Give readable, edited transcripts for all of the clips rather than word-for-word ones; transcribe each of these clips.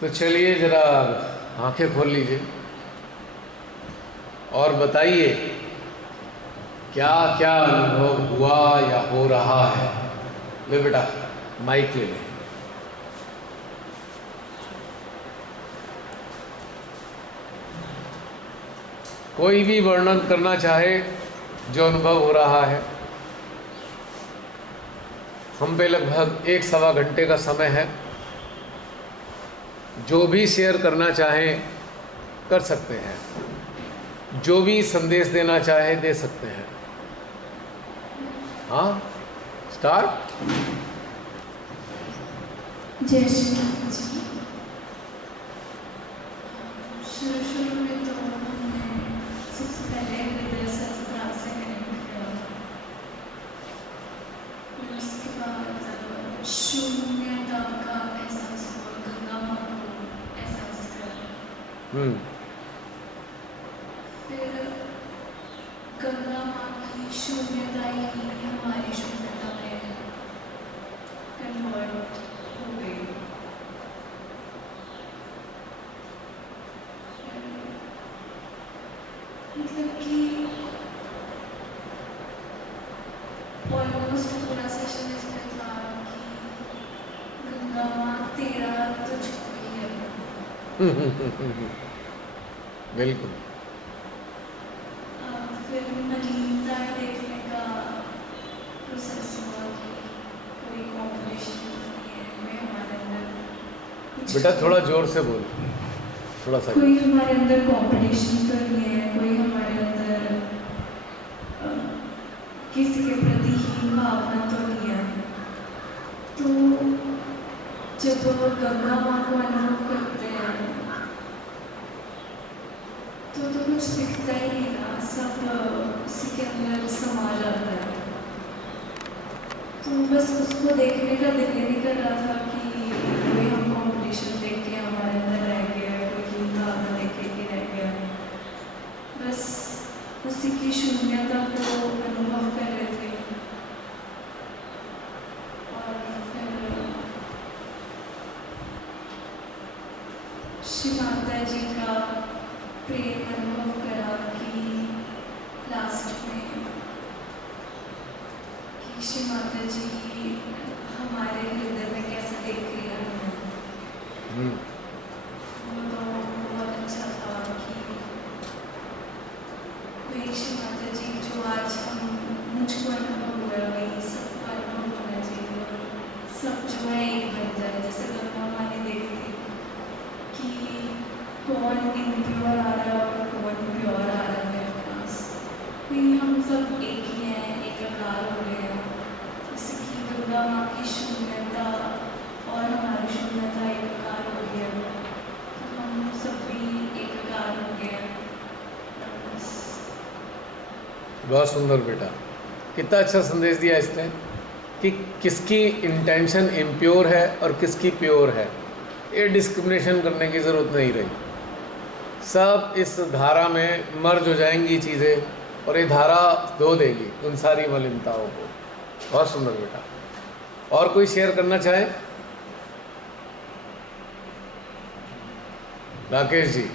तो चलिए ज़रा आंखें खोल लीजिए और बताइए क्या क्या अनुभव हुआ या हो रहा है। ले बेटा माइक ले ले। कोई भी वर्णन करना चाहे जो अनुभव हो रहा है। हम पे लगभग 1-1.25 घंटे का समय है। जो भी शेयर करना चाहें कर सकते हैं, जो भी संदेश देना चाहे दे सकते हैं। हाँ, स्टार्ट। जय श्री राम जी। शुरू में तो हमने सबसे पहले हृदय सत्संग से कनेक्ट किया, फिर उसके बाद शून्यता का एहसास हुआ, गंगा माँ को एहसास किया। फिर गंगा माँ की शून्यता ही हमारी शून्यता में कन्वर्ट हो गई। मतलब कि ऑलमोस्ट पूरा सेशन इसमें था कि गंगा माँ तेरा तुझको ही है। बिल्कुल। फिर मलिनता देखने का प्रोसेस हुआ कि कोई कॉम्पिटिशन नहीं है, कोई हमारे अंदर बेटा थोड़ा जोर से बोल, थोड़ा सा। कोई हमारे अंदर कंपटीशन तो नहीं है, कोई हमारे अंदर किसी के प्रति हीन भावना तो नहीं है। तो जब गंगा माँ को अनुभव करते हैं तो कुछ दिखता ही नहीं ना, सब उसी के अंदर समा जाता है। तो बस उसको देखने का दिल ही नहीं कर रहा था कि कोई हम कंपटीशन देख के हमारे अंदर रह गया, कोई भावना देख के रह गया। बस उसी की शून्यता को अनुभव कर रहे थे। और फिर श्री माता जी का प्रेम अनुभव करा कि लास्ट में कि श्री माता जी हमारे हृदय में कैसे देख रही है हमें। वो तो बहुत अच्छा था कि वही श्री माता जी जो आज हम मुझको अनुभव हुआ वही सबको अनुभव होना चाहिए। और सब जो है एक बन जाए, जैसे गंगा माँ ने देखती कि कौन इम्प्योर आ रहा है और कौन प्योर आ रहा है मेरे पास। वही हम सब एक ही हैं, एक आकार हो गए हैं। जैसे कि गंगा माँ की शून्यता और हमारी शून्यता एक आकार हो गया, तो हम सब भी एक आकार हो गए हैं। बहुत सुंदर बेटा, कितना अच्छा संदेश दिया इसने कि किसकी इंटेंशन इम्प्योर है और किसकी प्योर है। ये डिस्क्रिमिनेशन करने की ज़रूरत नहीं रही। सब इस धारा में मर्ज हो जाएंगी चीज़ें और ये धारा धो देगी उन सारी मलिनताओं को। बहुत सुंदर बेटा। और कोई शेयर करना चाहे? राकेश जी।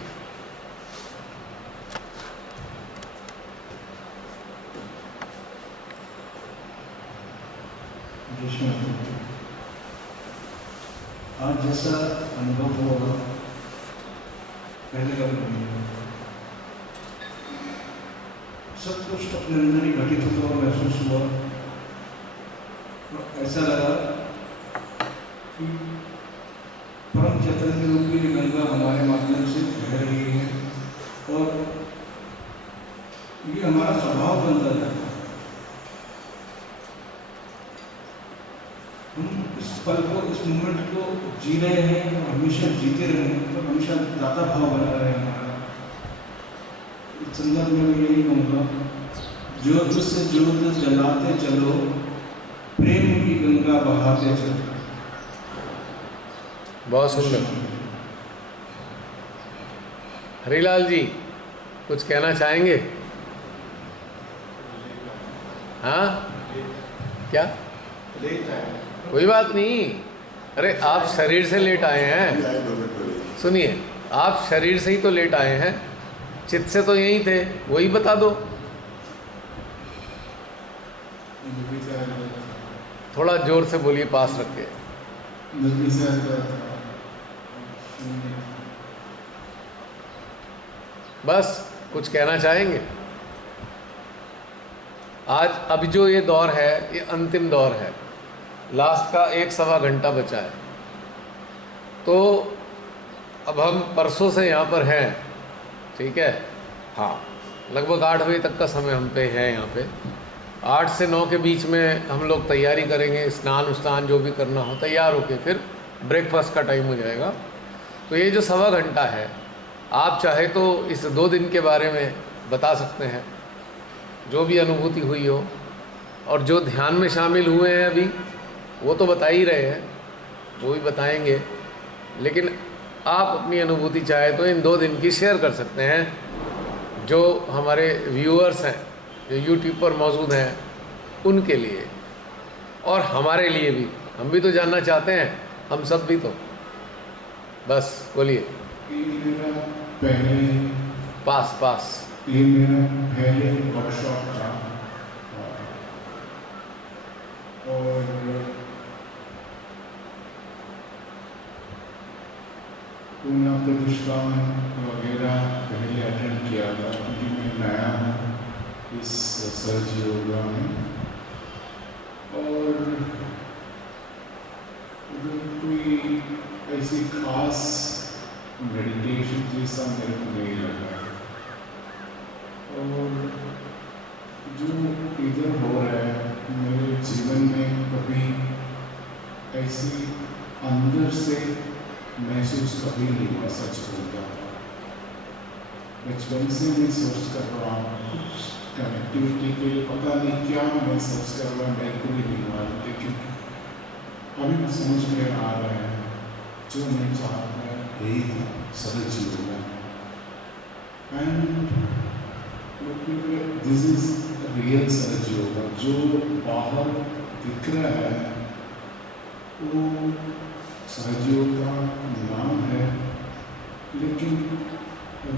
आज जैसा अनुभव हुआ पहले कभी नहीं हुआ। सब कुछ अपने अंदर ही घटित होता हुआ महसूस हुआ। तो ऐसा लगा कि परम चैतन्य रूपी गंगा हमारे माध्यम से बह रही है और ये हमारा स्वभाव बनता जाता है। हम इस पल को, इस मोमेंट को जी रहे हैं और हमेशा जीते रहे हैं, तो हमेशा दाता भाव बना रहे हमारा। इस संदर्भ में मैं यही कहूँगा, ज्योत से ज्योत जलाते चलो, प्रेम की गंगा बहाते चलो। बहुत सुंदर। हरिलाल जी कुछ कहना चाहेंगे? हाँ क्या? कोई बात नहीं। अरे आप शरीर से लेट आए हैं। सुनिए, आप शरीर से ही तो लेट आए हैं, चित्त से तो यहीं थे, वही बता दो। निर्विचार थोड़ा जोर से बोलिए, पास रख के। शून्य। बस कुछ कहना चाहेंगे? आज अभी जो ये दौर है, ये अंतिम दौर है, लास्ट का 1-1.25 घंटा बचा है। तो अब हम परसों से यहाँ पर हैं, ठीक है? हाँ, लगभग 8 बजे तक का समय हम पे है। यहाँ पे 8 से 9 के बीच में हम लोग तैयारी करेंगे, स्नान जो भी करना हो तैयार होके फिर ब्रेकफास्ट का टाइम हो जाएगा। तो ये जो 1.25 घंटा है, आप चाहे तो इस 2 दिन के बारे में बता सकते हैं, जो भी अनुभूति हुई हो, और जो ध्यान में शामिल हुए हैं अभी वो तो बता ही रहे हैं, वो भी बताएंगे। लेकिन आप अपनी अनुभूति चाहे तो इन 2 दिन की शेयर कर सकते हैं, जो हमारे व्यूअर्स हैं, जो यूट्यूब पर मौजूद हैं, उनके लिए और हमारे लिए भी। हम भी तो जानना चाहते हैं, हम सब भी तो। बस बोलिए। ये मेरा पहले पास ये मेरा पहले वर्कशॉप था, और पूना प्रतिष्ठान वगैरह पहले अटेंड किया था, क्योंकि मैं नया हूँ इस सर्च योगा में। और कोई ऐसी खास मेडिटेशन जैसा मेरे को नहीं लगा। और जो इधर हो रहा है मेरे जीवन में, कभी ऐसी अंदर से महसूस कभी नहीं हुआ, सच बोलता था। बचपन से मैं सोच कर रहा हूँ कुछ कनेक्टिविटी के लिए, पता नहीं क्या मैं सोच कर रहा हूँ, मेरे को भी नहीं मालूम, लेकिन अभी समझ में आ रहा है जो मैं चाहता यही था, सरल जीवन। एंड दिस इज रियल सरल योगा। जो बाहर दिख रहा है वो सहज योग का नाम है, लेकिन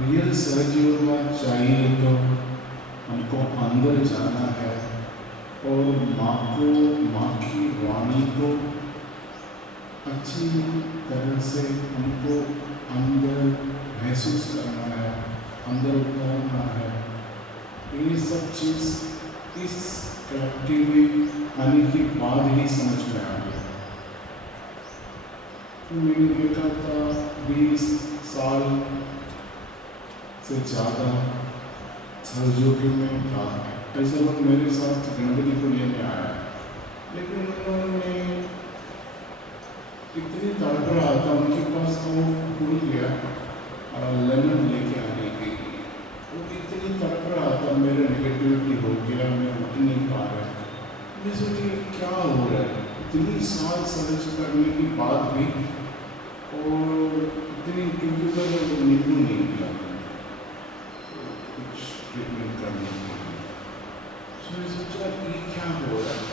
रियल सहज योगा चाहिए तो हमको अंदर जाना है और माँ की वाणी को अच्छी तरह से हमको अंदर महसूस करना है, अंदर उतारना है। ये सब चीज़ इस कनेक्टिव में आने के बाद ही समझ में आ गया। मैंने देखा था 20 साल से ज़्यादा सहयोगी में था। ऐसा लोग मेरे साथ गणपति को लेने आया, लेकिन उन्होंने इतनी तड़प रहा था, उनके पास वो भूल गया लेमन लेके आने के लिए। वो इतनी तड़प रहा था, मेरा नेगेटिविटी हो गया, मैं उठ नहीं पा रहा। मैं सोची क्या हो रहा है, इतनी साल सर्च करने के बाद भी, और इतनी क्योंकि नींबू नहीं मिला कुछ ट्रीटमेंट करने के लिए। तो मैं सोचा ये क्या हो रहा है।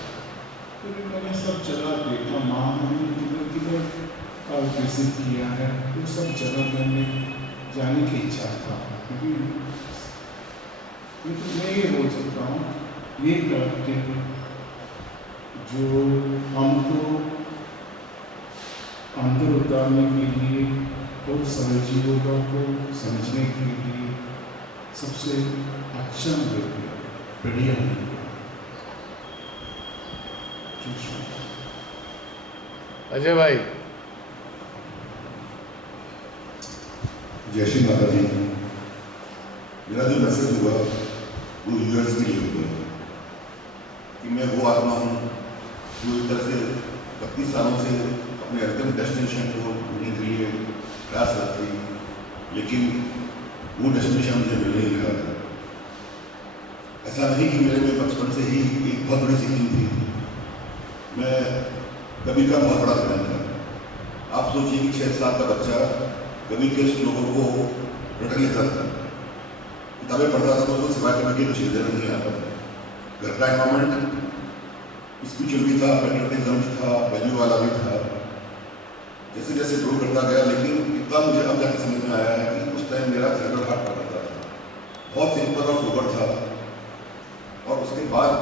फिर मैंने सब जगह देखा, माँ ने किधर किधर विजिट किया है, वो सब जगह मैंने जाने की इच्छा था। लेकिन मैं ये बोल सकता हूँ, ये करते जो हमको अंदर उतारने के लिए और सहज योगा को समझने के लिए सबसे अच्छा बढ़िया अजय भाई। जय श्री माता जी। मेरा जो मैसेज हुआ वो यूएस के लिए हुआ कि मैं वो आत्मा हूँ जो एक तरह से 32 सालों से अपने अंतिम डेस्टिनेशन को ढूंढने के लिए प्रयास करती, लेकिन वो डेस्टिनेशन मुझे मिल नहीं रहा था। ऐसा नहीं कि मेरे में बचपन से ही एक बहुत बड़ी सीखी थी, मैं कभी का बहुत बड़ा फैन था। आप सोचिए कि 6 साल का बच्चा कभी के लोगों को रट लेता था, किताबें पढ़ता था तो उसको सिवाय करने की कुछ नजर नहीं आता था। घर का एनवायरमेंट स्पिरिचुअल भी था, पैट्रियटिज्म भी था, वैल्यू वाला भी था। जैसे जैसे ग्रो करता गया, लेकिन इतना मुझे अब जाकर समझ में आया है कि उस टाइम मेरा सेंट्रल हार्ट पकड़ता था, बहुत सिंपल और सोबर था। और उसके बाद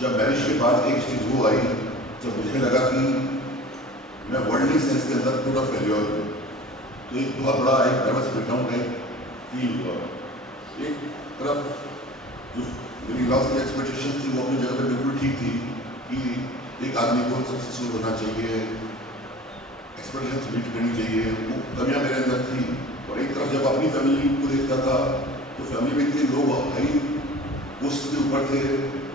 जब मैरिज के बाद एक स्टेज वो आई जब मुझे लगा कि मैं वर्ल्डली सेंस के अंदर पूरा फेल्योर हूँ, तो एक बहुत बड़ा एक नर्वस ब्रेकडाउन टाइप फील हुआ। एक तरफ जो मेरी लॉस की एक्सपेक्टेशन थी वो अपनी जगह पर बिल्कुल ठीक थी कि एक आदमी को सक्सेसफुल होना चाहिए, एक्सपेक्टेशंस मीट करनी चाहिए, वो कमियाँ मेरे अंदर थी। और एक तरफ जब अपनी फैमिली को देखता था तो फैमिली में इतने लोग हाई पोस्ट के ऊपर थे,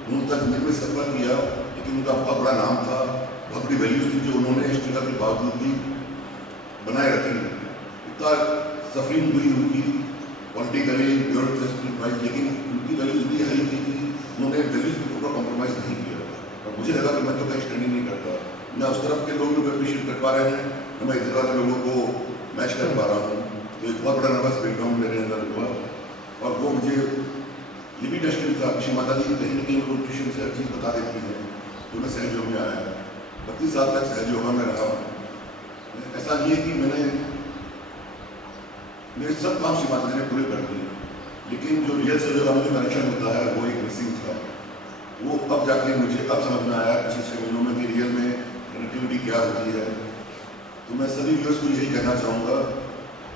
उन तक में सफर किया, लेकिन उनका बहुत बड़ा नाम था, बहुत बड़ी वैल्यूज थी जो उन्होंने स्ट्रगल के बावजूद भी बनाए रखी। इतना सफरिंग हुई उनकी पॉलिटिकली वाइज, लेकिन उनकी वैल्यूज इतनी हाई थी कि उन्होंने वैल्यूज के ऊपर कॉम्प्रोमाइज़ नहीं किया। और मुझे लगा कि मैं तो कहीं स्टैंडिंग नहीं करता, मैं उस तरफ के लोगों को अप्रिशिएट कर पा रहे हैं, मैं इधर वाले लोगों को मैच कर पा रहा हूँ। तो एक बहुत बड़ा नर्वस ब्रेकडाउन मेरे अंदर हुआ। और वो मुझे ये भी डेस्टिनी था, श्री माता जी कहीं ना कहीं ट्यूशन से हर चीज़ बता देती है। तो मैं सहयोग में आया, 32 साल तक सहयोग में रहा। ऐसा नहीं है कि मैंने मेरे सब काम श्री माता जी ने पूरे कर दिए, लेकिन जो रियल सहयोग में जो कनेक्शन होता है वो एक मिसिंग था। वो अब जाके मुझे अब समझ में आया पिछले 6 महीनों में कि रियल में कनेक्टिविटी क्या होती है। तो मैं सभी व्यूअर्स को यही कहना चाहूँगा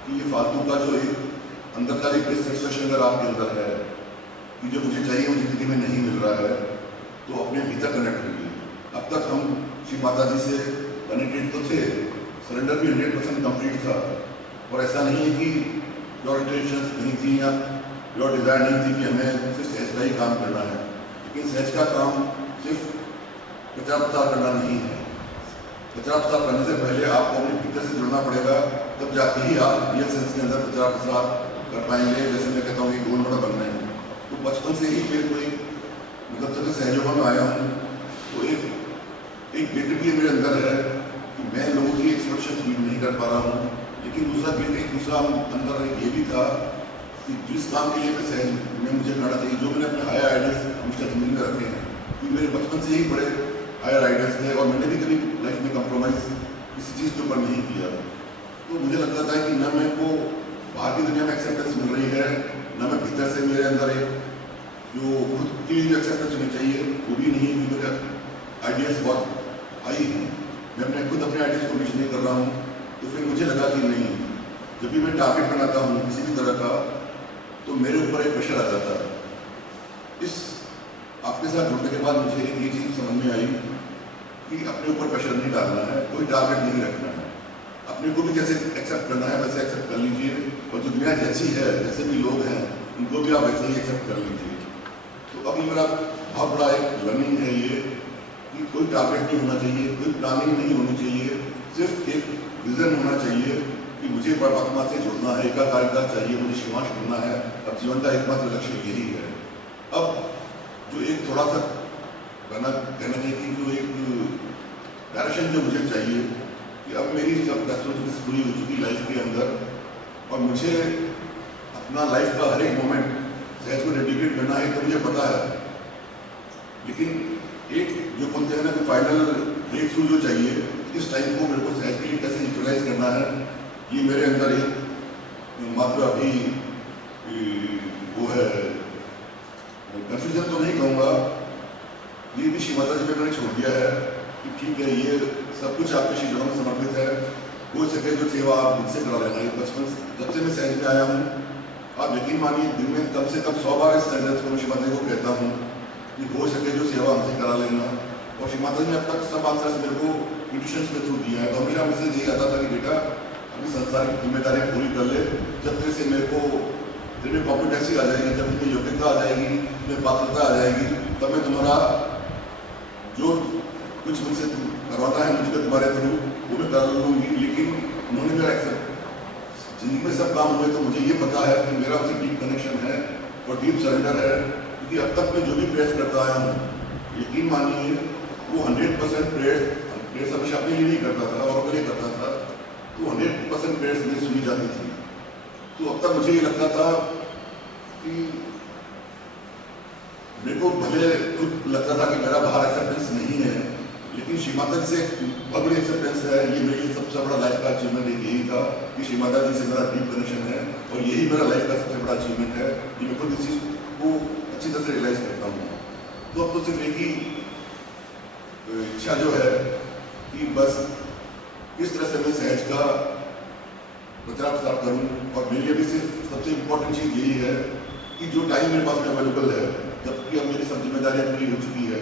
कि ये फालतू का जो एक अंदर का एक डिससेटिस्फैक्शन अगर आपके अंदर है कि जो मुझे चाहिए वो ज़िंदगी में नहीं मिल रहा है, तो अपने भीतर कनेक्ट करिए। अब तक हम श्री माता जी से कनेक्टेड तो थे, सरेंडर भी 100% कंप्लीट था। और ऐसा नहीं है कि योर इंटेंशंस नहीं थी या योर डिज़ायर नहीं थी कि हमें सिर्फ सहज का ही काम करना है, लेकिन सहज का काम सिर्फ प्रचार प्रसार करना नहीं है। प्रचार प्रसार करने से पहले आपको अपने भीतर से जुड़ना पड़ेगा, तब जाके ही आप रियल सेंस के अंदर प्रचार प्रसार कर पाएंगे। जैसे मैं कहता हूँ कि गोल मोड़ा बनना है, तो बचपन से ही मेरे को एक मतलब जब सहयोग में आया हूँ तो एक गिल्ट भी मेरे अंदर है कि मैं लोगों की एक्सपेक्टेशंस मीट नहीं कर पा रहा हूँ। लेकिन दूसरा गिल्ट एक दूसरा अंदर ये भी था कि जिस काम के लिए मैं सहज में मुझे करना चाहिए, जो मैंने अपने हायर आइडल्स हमेशा ज़िंदगी में रखे हैं, क्योंकि मेरे बचपन से ही बड़े हायर आइडल्स थे और मैंने भी कभी लाइफ में कंप्रोमाइज़ किसी चीज़ के ऊपर नहीं किया। तो मुझे लगता था कि न मेरे को बाहर की दुनिया में एक्सेप्टेंस मिल रही है, न मैं भीतर से मेरे अंदर एक जो खुद की जो एक्सेप्टेंस होनी चाहिए वो भी नहीं है, क्योंकि मेरे आइडियाज़ बहुत हाई हैं, मैं अपने खुद अपने आइडियाज़ को रीच नहीं कर रहा हूँ। तो फिर मुझे लगा कि नहीं, जब भी मैं टारगेट बनाता हूँ किसी भी तरह का, तो मेरे ऊपर एक प्रेशर आ जाता है। इस आपके साथ जुड़ने के बाद मुझे एक ये चीज़ समझ में आई कि अपने ऊपर प्रेशर नहीं डालना है, कोई टारगेट नहीं रखना है, अपने को भी जैसे एक्सेप्ट करना है वैसे एक्सेप्ट कर लीजिए, और जो दुनिया जैसी है, जैसे भी लोग हैं, उनको भी आप वैसे ही एक्सेप्ट कर लीजिए। तो अभी मेरा बहुत बड़ा एक लर्निंग है ये कि कोई टारगेट नहीं होना चाहिए, कोई प्लानिंग नहीं होनी चाहिए, सिर्फ एक विजन होना चाहिए कि मुझे परमात्मा से जुड़ना है, एकाकारिता चाहिए, मुझे शिवांश बनना है। अब जीवन का एकमात्र लक्ष्य यही है। अब जो एक थोड़ा सा कहना चाहिए कि जो एक डायरेक्शन जो मुझे चाहिए कि अब मेरी जब रेस्पॉन्सिबिलिटीज पूरी हो चुकी लाइफ के अंदर, और मुझे अपना लाइफ का हर एक मोमेंट सहज को डेडिकेट करना है, तो मुझे पता है। लेकिन एक जो बोलते हैं ना कि फाइनल ब्रेक थ्रू जो चाहिए, इस टाइम को मेरे को सहज के लिए कैसे यूटिलाइज करना है, ये मेरे अंदर एक मात्र अभी वो है, कन्फ्यूजन तो नहीं कहूँगा, ये भी श्री माता जी ने मैंने छोड़ दिया है कि ठीक है, ये सब कुछ आपके श्री चरणों में समर्पित है, हो सके जो सेवा आप मुझसे करा लेना। ये बचपन जब से मैं सहज में आया हूँ, आप यकीन मानिए दिन में कम से कम 100 बार इस सेंटेंस को मैं श्री माता जी को कहता हूँ कि हो सके जो सेवा हमसे करा लेना। और श्री माता जी ने अब तक सब आंसर्स मेरे को इंट्यूशंस के थ्रू दिया है। तो हमेशा मुझसे यही आता था कि बेटा अपनी संसार की जिम्मेदारियाँ पूरी कर ले, जब तेरे से मेरे को तेरे में कॉम्पिटेंसी आ जाएगी, जब तुम्हें योग्यता आ जाएगी, तुम्हें पात्रता आ जाएगी, तब मैं तुम्हारा जो कुछ मुझसे करवाना है मुझको तुम्हारे थ्रू वो मैं कर लूँगी। लेकिन उन्होंने मेरा एक्सेप्ट जिंदगी में सब काम हुए, तो मुझे ये पता है कि मेरा उनसे डीप कनेक्शन है और डीप सरेंडर है, क्योंकि अब तक मैं जो भी प्रेयर्स करता आया हूँ, यकीन मानिए वो 100% प्रेयर्स हमेशा अपने लिए नहीं करता था, और के लिए करता था, तो 100% प्रेयर्स मेरी सुनी जाती थी। तो अब तक मुझे ये लगता था कि मेरे को भले खुद लगता था कि मेरा बाहर एक्सेप्टेंस नहीं है, लेकिन श्री माता जी से बहुत बड़ी एक्सेप्टेंस है। ये मेरे लिए सबसे बड़ा लाइफ का अचीवमेंट एक यही था कि श्री माता जी से मेरा डीप कनेक्शन है और यही मेरा लाइफ का सबसे बड़ा अचीवमेंट है कि मैं खुद इस चीज़ को अच्छी तरह से रियलाइज करता हूँ। तो अब तो सिर्फ एक ही इच्छा जो है कि बस किस तरह से मैं सहज का प्रचार प्रसार करूँ। और मेरे लिए भी सिर्फ सबसे इम्पोर्टेंट चीज़ यही है कि जो टाइम मेरे पास में अवेलेबल है, जबकि अब मेरी सब जिम्मेदारियाँ पूरी हो चुकी है,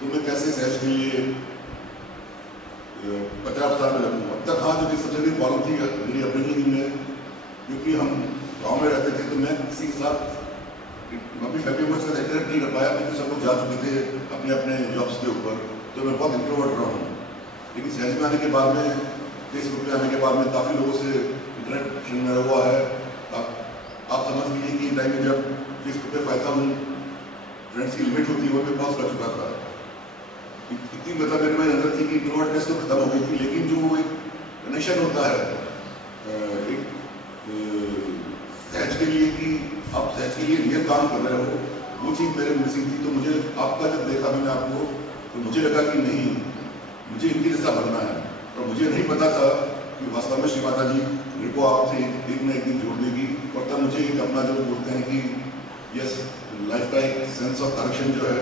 तो मैं कैसे सहज के लिए प्रचार प्रसार में लगूँ। अब तक हाँ, जो कि सबसे बड़ी प्रॉब्लम थी मेरी अपब्रिंगिंग में, क्योंकि हम गाँव में रहते थे तो मैं किसी के साथ अपनी फैमिली मेम्बर्स का इंटरेक्ट नहीं कर पाया क्योंकि सब लोग जा चुके थे अपने अपने जॉब्स के ऊपर। तो मैं बहुत इंट्रोवर्ट रहा हूँ। लेकिन सहज में आने के बाद में, फेसबुक पे आने के बाद में काफ़ी लोगों से इंटरेक्शन मेरा हुआ है। आप समझ लीजिए कि टाइम में जब फेसबुक पे 5000 फ्रेंड्स की लिमिट होती है वो मैं क्रॉस कर चुका था। इतनी मतलब मेरे में अंदर थी कि इंट्रोवर्टनेस तो खत्म हो गई थी, लेकिन जो एक कनेक्शन होता है एक सहज के लिए कि आप सहज के लिए रियल काम कर रहे हो, वो चीज़ मेरे मिसिंग थी। तो मुझे आपका जब देखा मैंने आपको, तो मुझे लगा कि नहीं, मुझे इनकी जैसा बनना है। और मुझे नहीं पता था कि वास्तव में श्री माता जी मेरे को आपसे एक न एक दिन जोड़ देगी। और तब मुझे एक अपना जो बोलते हैं कि यस, लाइफ का एक सेंस ऑफ डायरेक्शन जो है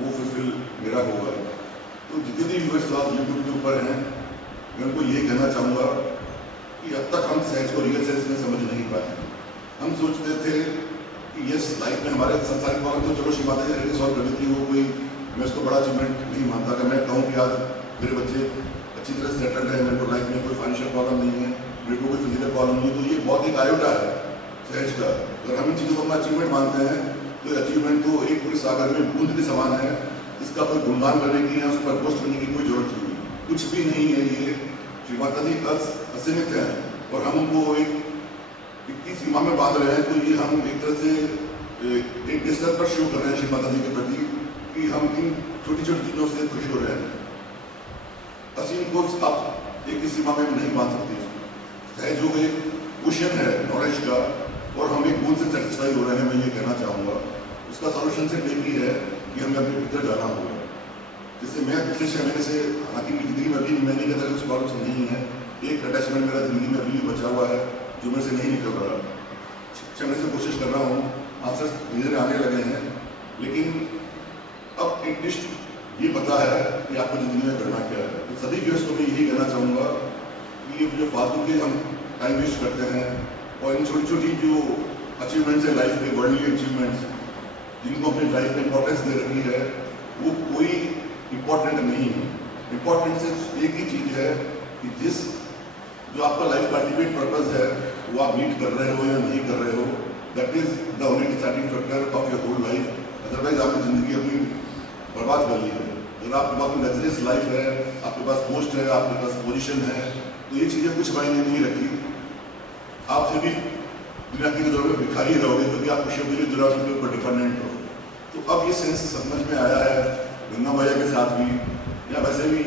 वो फुलफिल मेरा होगा। तो जितने भी व्यूअर्स आज यूट्यूब के ऊपर हैं, मैं उनको ये कहना चाहूँगा कि अब तक हम सहज को रियल सेंस में समझ नहीं पाए। हम सोचते थे कि यस, लाइफ में हमारे संसारिक प्रॉब्लम तो चलो श्री माता जी ने सॉल्व कर दी थी, वो कोई मैं उसको बड़ा अचीवमेंट नहीं मानता। अगर मैं कहूँ कि आज मेरे बच्चे अच्छी तरह सेटल्ड है, मेरे को लाइफ में कोई फाइनेंशियल प्रॉब्लम नहीं है, मेरे को कोई फिजिकल प्रॉब्लम नहीं है, तो ये बहुत एक आयोटा है सहज का। अगर हम इन चीज़ों को अपना अचीवमेंट मानते हैं तो अचीवमेंट तो एक पूरे सागर में बूंद के समान है। इसका कोई गुणगान करने की या उस पर पोस्ट करने की कोई जरूरत नहीं है, कुछ भी नहीं है। ये श्री माता जी असीमित हैं और हम उनको एक इतनी सीमा में बांध रहे हैं। तो ये हम एक तरह से एक डिस्टेंस पर शो कर रहे हैं श्री माता जी के प्रति कि हम इन छोटी छोटी चीज़ों से खुश हो रहे हैं। असीम को आप एक ही सीमा में नहीं बांध सकते। सहज जो एक क्वेश्चन है नॉलेज का और हम एक बूंद से सेटिस्फाई हो रहे हैं, मैं ये कहना चाहूँगा। उसका सॉल्यूशन सिर्फ एक ही है कि हमें अपने भीतर जाना होगा। जैसे मैं पिछले 6 महीने से, हालांकि मेरी ज़िंदगी में अभी मैं नहीं कहता कुछ प्रॉब्लम नहीं है, एक अटैचमेंट मेरा ज़िंदगी में अभी भी बचा हुआ है जो मेरे से नहीं निकल रहा। 6 महीने से कोशिश कर रहा हूँ, आंसर धीरे धीरे आने लगे हैं, लेकिन अब एटलीस्ट ये पता है कि आपको ज़िंदगी में करना क्या है। तो सभी व्यूअर्स को मैं यही कहना चाहूँगा कि ये जो फालतू के हम टाइम वेस्ट करते हैं और इन छोटी छोटी जो अचीवमेंट्स है लाइफ के, वर्ल्डली अचीवमेंट्स जिनको अपनी लाइफ में इंपॉर्टेंस दे रही है, वो कोई इम्पोर्टेंट नहीं है। इम्पोर्टेंट सिर्फ एक ही चीज़ है कि जिस जो आपका लाइफ का अल्टीमेट पर्पस है वो आप मीट कर रहे हो या नहीं कर रहे हो, that is the only deciding factor of your whole life. Otherwise आपने ज़िंदगी अपनी बर्बाद कर ली है। अगर आपके पास लग्जरियस लाइफ है, आपके पास पोस्ट है, आपके पास पोजीशन है, तो ये चीज़ें कुछ मायने नहीं रखती। आप फिर भी दुनिया की नज़रों में भिखारी रहोगे क्योंकि आप खुशियों के लिए दुनिया के ऊपर डिपेंडेंट हो। तो अब ये सेंस समझ में आया है गंगा मैया के साथ भी या वैसे भी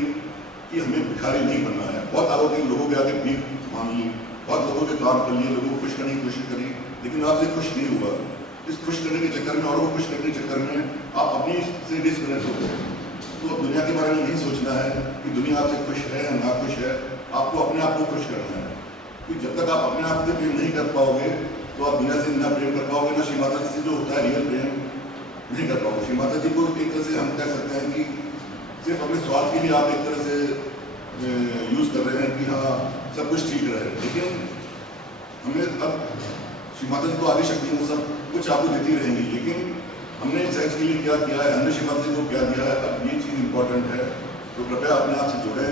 कि हमें भिखारी नहीं बनना है। बहुत आगे के लोगों के आगे भीख मांग ली, बहुत लोगों के काम कर लिए, लोगों को खुश करने की कोशिश करी, लेकिन आपसे खुश नहीं हुआ। इस खुश करने के चक्कर में और वो खुश करने के चक्कर में आप अपनी से डिस्कनेक्ट हो गए। तो अब दुनिया के बारे में नहीं सोचना है कि दुनिया आपसे खुश है या ना खुश है, आपको अपने आप को खुश करना है। कि जब तक आप अपने आप से प्रेम नहीं कर पाओगे तो आप दुनिया से ना प्रेम कर पाओगे, ना श्री माता जी से जो होता है रियल प्रेम नहीं कर पाओगे। श्री माता जी को एक तरह से हम कह सकते हैं कि सिर्फ अपने स्वार्थ के लिए आप एक तरह से यूज़ कर रहे हैं कि हाँ सब कुछ ठीक रहे, लेकिन हमें अब श्री माता जी तो आदि शक्ति वो सब कुछ आपको देती रहेंगी, लेकिन हमने सहज के लिए क्या किया है, हमने श्री माता जी को क्या दिया है, अब ये चीज़ इम्पोर्टेंट है। तो कृपया अपने आप से जुड़ें।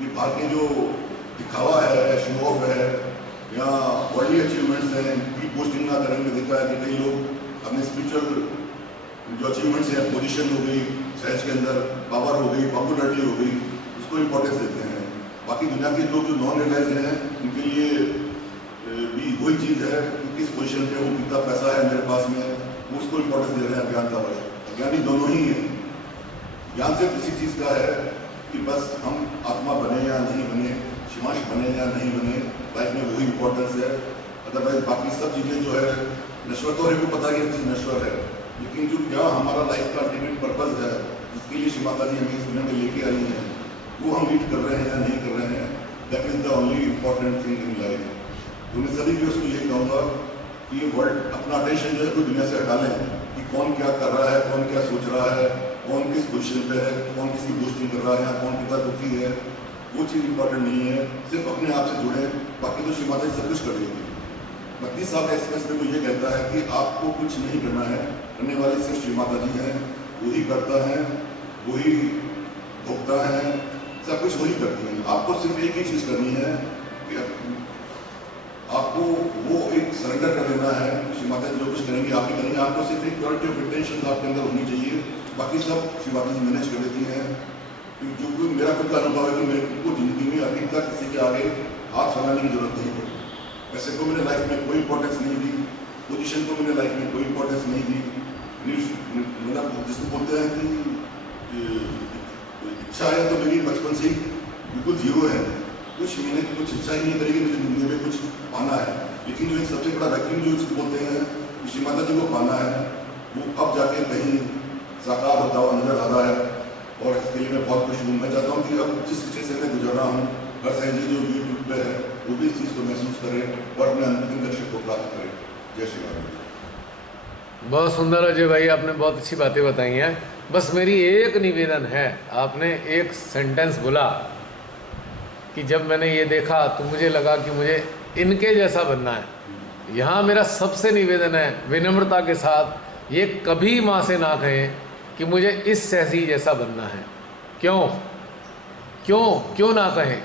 ये बाहर के जो दिखावा है, शो ऑफ है या वर्ल्डली अचीवमेंट्स हैं, की पोस्टिंग ना करें। में देखा है कि कई लोग अपने स्पिरिचुअल जो अचीवमेंट्स हैं, पोजीशन हो गई सहज के अंदर, पावर हो गई, पॉपुलरिटी हो गई, उसको इम्पोर्टेंस देते हैं। बाकी दुनिया के लोग जो नॉन रियलाइज्ड हैं उनके लिए भी वही चीज़ है कि किस पोजीशन पे वो, कितना पैसा है मेरे पास में, वो उसको इम्पोर्टेंस दे रहे हैं। अज्ञानतावश, अज्ञानी दोनों ही हैं। ज्ञान सिर्फ इसी चीज़ का है कि बस हम आत्मा बने या नहीं बने, शिमांश बने या नहीं बने, लाइफ में वही इम्पोर्टेंस है। अदरवाइज बाकी सब चीज़ें जो है नश्वर, तो हर को पता है कि चीज़ नश्वर है, लेकिन जो क्या हमारा लाइफ का अल्टीमेट पर्पस है जिसके लिए श्री माता जी हमें इस दुनिया में लेके आई हैं, वो हम मीट कर रहे हैं या नहीं कर रहे हैं, that is the only important thing in life. तो मैं सभी भी उसको ये कहूँगा कि ये वर्ल्ड अपना अटेंशन जो है पूरी दुनिया से हटा लें कि कौन क्या कर रहा है, कौन क्या सोच रहा है, कौन किस पोजिशन पे है, कौन किसकी बूस्टिंग कर रहा है, कौन कितना दुखी है, वो चीज़ इंपॉर्टेंट नहीं है। सिर्फ अपने आप से जुड़े, बाकी तो श्री माता जी सब कुछ कर देगी। 32 साल का एक्सपीरियंस में वो ये कहता है कि आपको कुछ नहीं करना है, करने वाली सिर्फ श्री माता जी हैं, वही करता है, वही भोगता है, सब कुछ वही करती है। आपको सिर्फ एक ही चीज़ करनी है कि आपको वो एक सरेंडर कर देना है। श्री माता जी जो कुछ करेंगे आप ही करेंगे, आपको सिर्फ एक प्योरिटी ऑफ इंटेंशन आपके अंदर होनी चाहिए, बाकी सब श्री माता जी मैनेज कर देती हैं। जो कि मेरा खुद का अनुभव है कि मेरे को ज़िंदगी में अभी तक किसी के आगे हाथ फैलाने की जरूरत नहीं पड़ी। ऐसे को मैंने लाइफ में कोई इंपॉर्टेंस नहीं दी, पोजीशन को मैंने लाइफ में कोई इंपॉर्टेंस नहीं दी। मतलब जिसको बोलते हैं कि इच्छा है तो मेरी बचपन से ही बिल्कुल जीरो है, मैंने कुछ इच्छा ही नहीं करेगी मुझे जिंदगी में कुछ पाना है। लेकिन जो एक सबसे बड़ा वैक्यूम जो इसको बोलते हैं कि श्री माता जी को पाना है, वो अब जाके कहीं साकार होता हुआ नजर आ रहा है, और इसके लिए मैं बहुत खुश हूँ। मैं चाहता हूँ कि अब जिस चीज़ से मैं गुजर रहा हूँ, हर सहजी जो यूट्यूब पे है वो भी इस चीज़ को महसूस करे और अपने अंतिम लक्ष्य को प्राप्त करे। जय श्री राम। बहुत सुंदर अजय भाई, आपने बहुत अच्छी बातें बताई हैं। बस मेरी एक निवेदन है, आपने एक सेंटेंस बोला कि जब मैंने ये देखा तो मुझे लगा कि मुझे इनके जैसा बनना है। यहाँ मेरा सबसे निवेदन है विनम्रता के साथ, ये कभी माँ से ना कहें कि मुझे इस सहजी जैसा बनना है। क्यों क्यों क्यों ना कहें?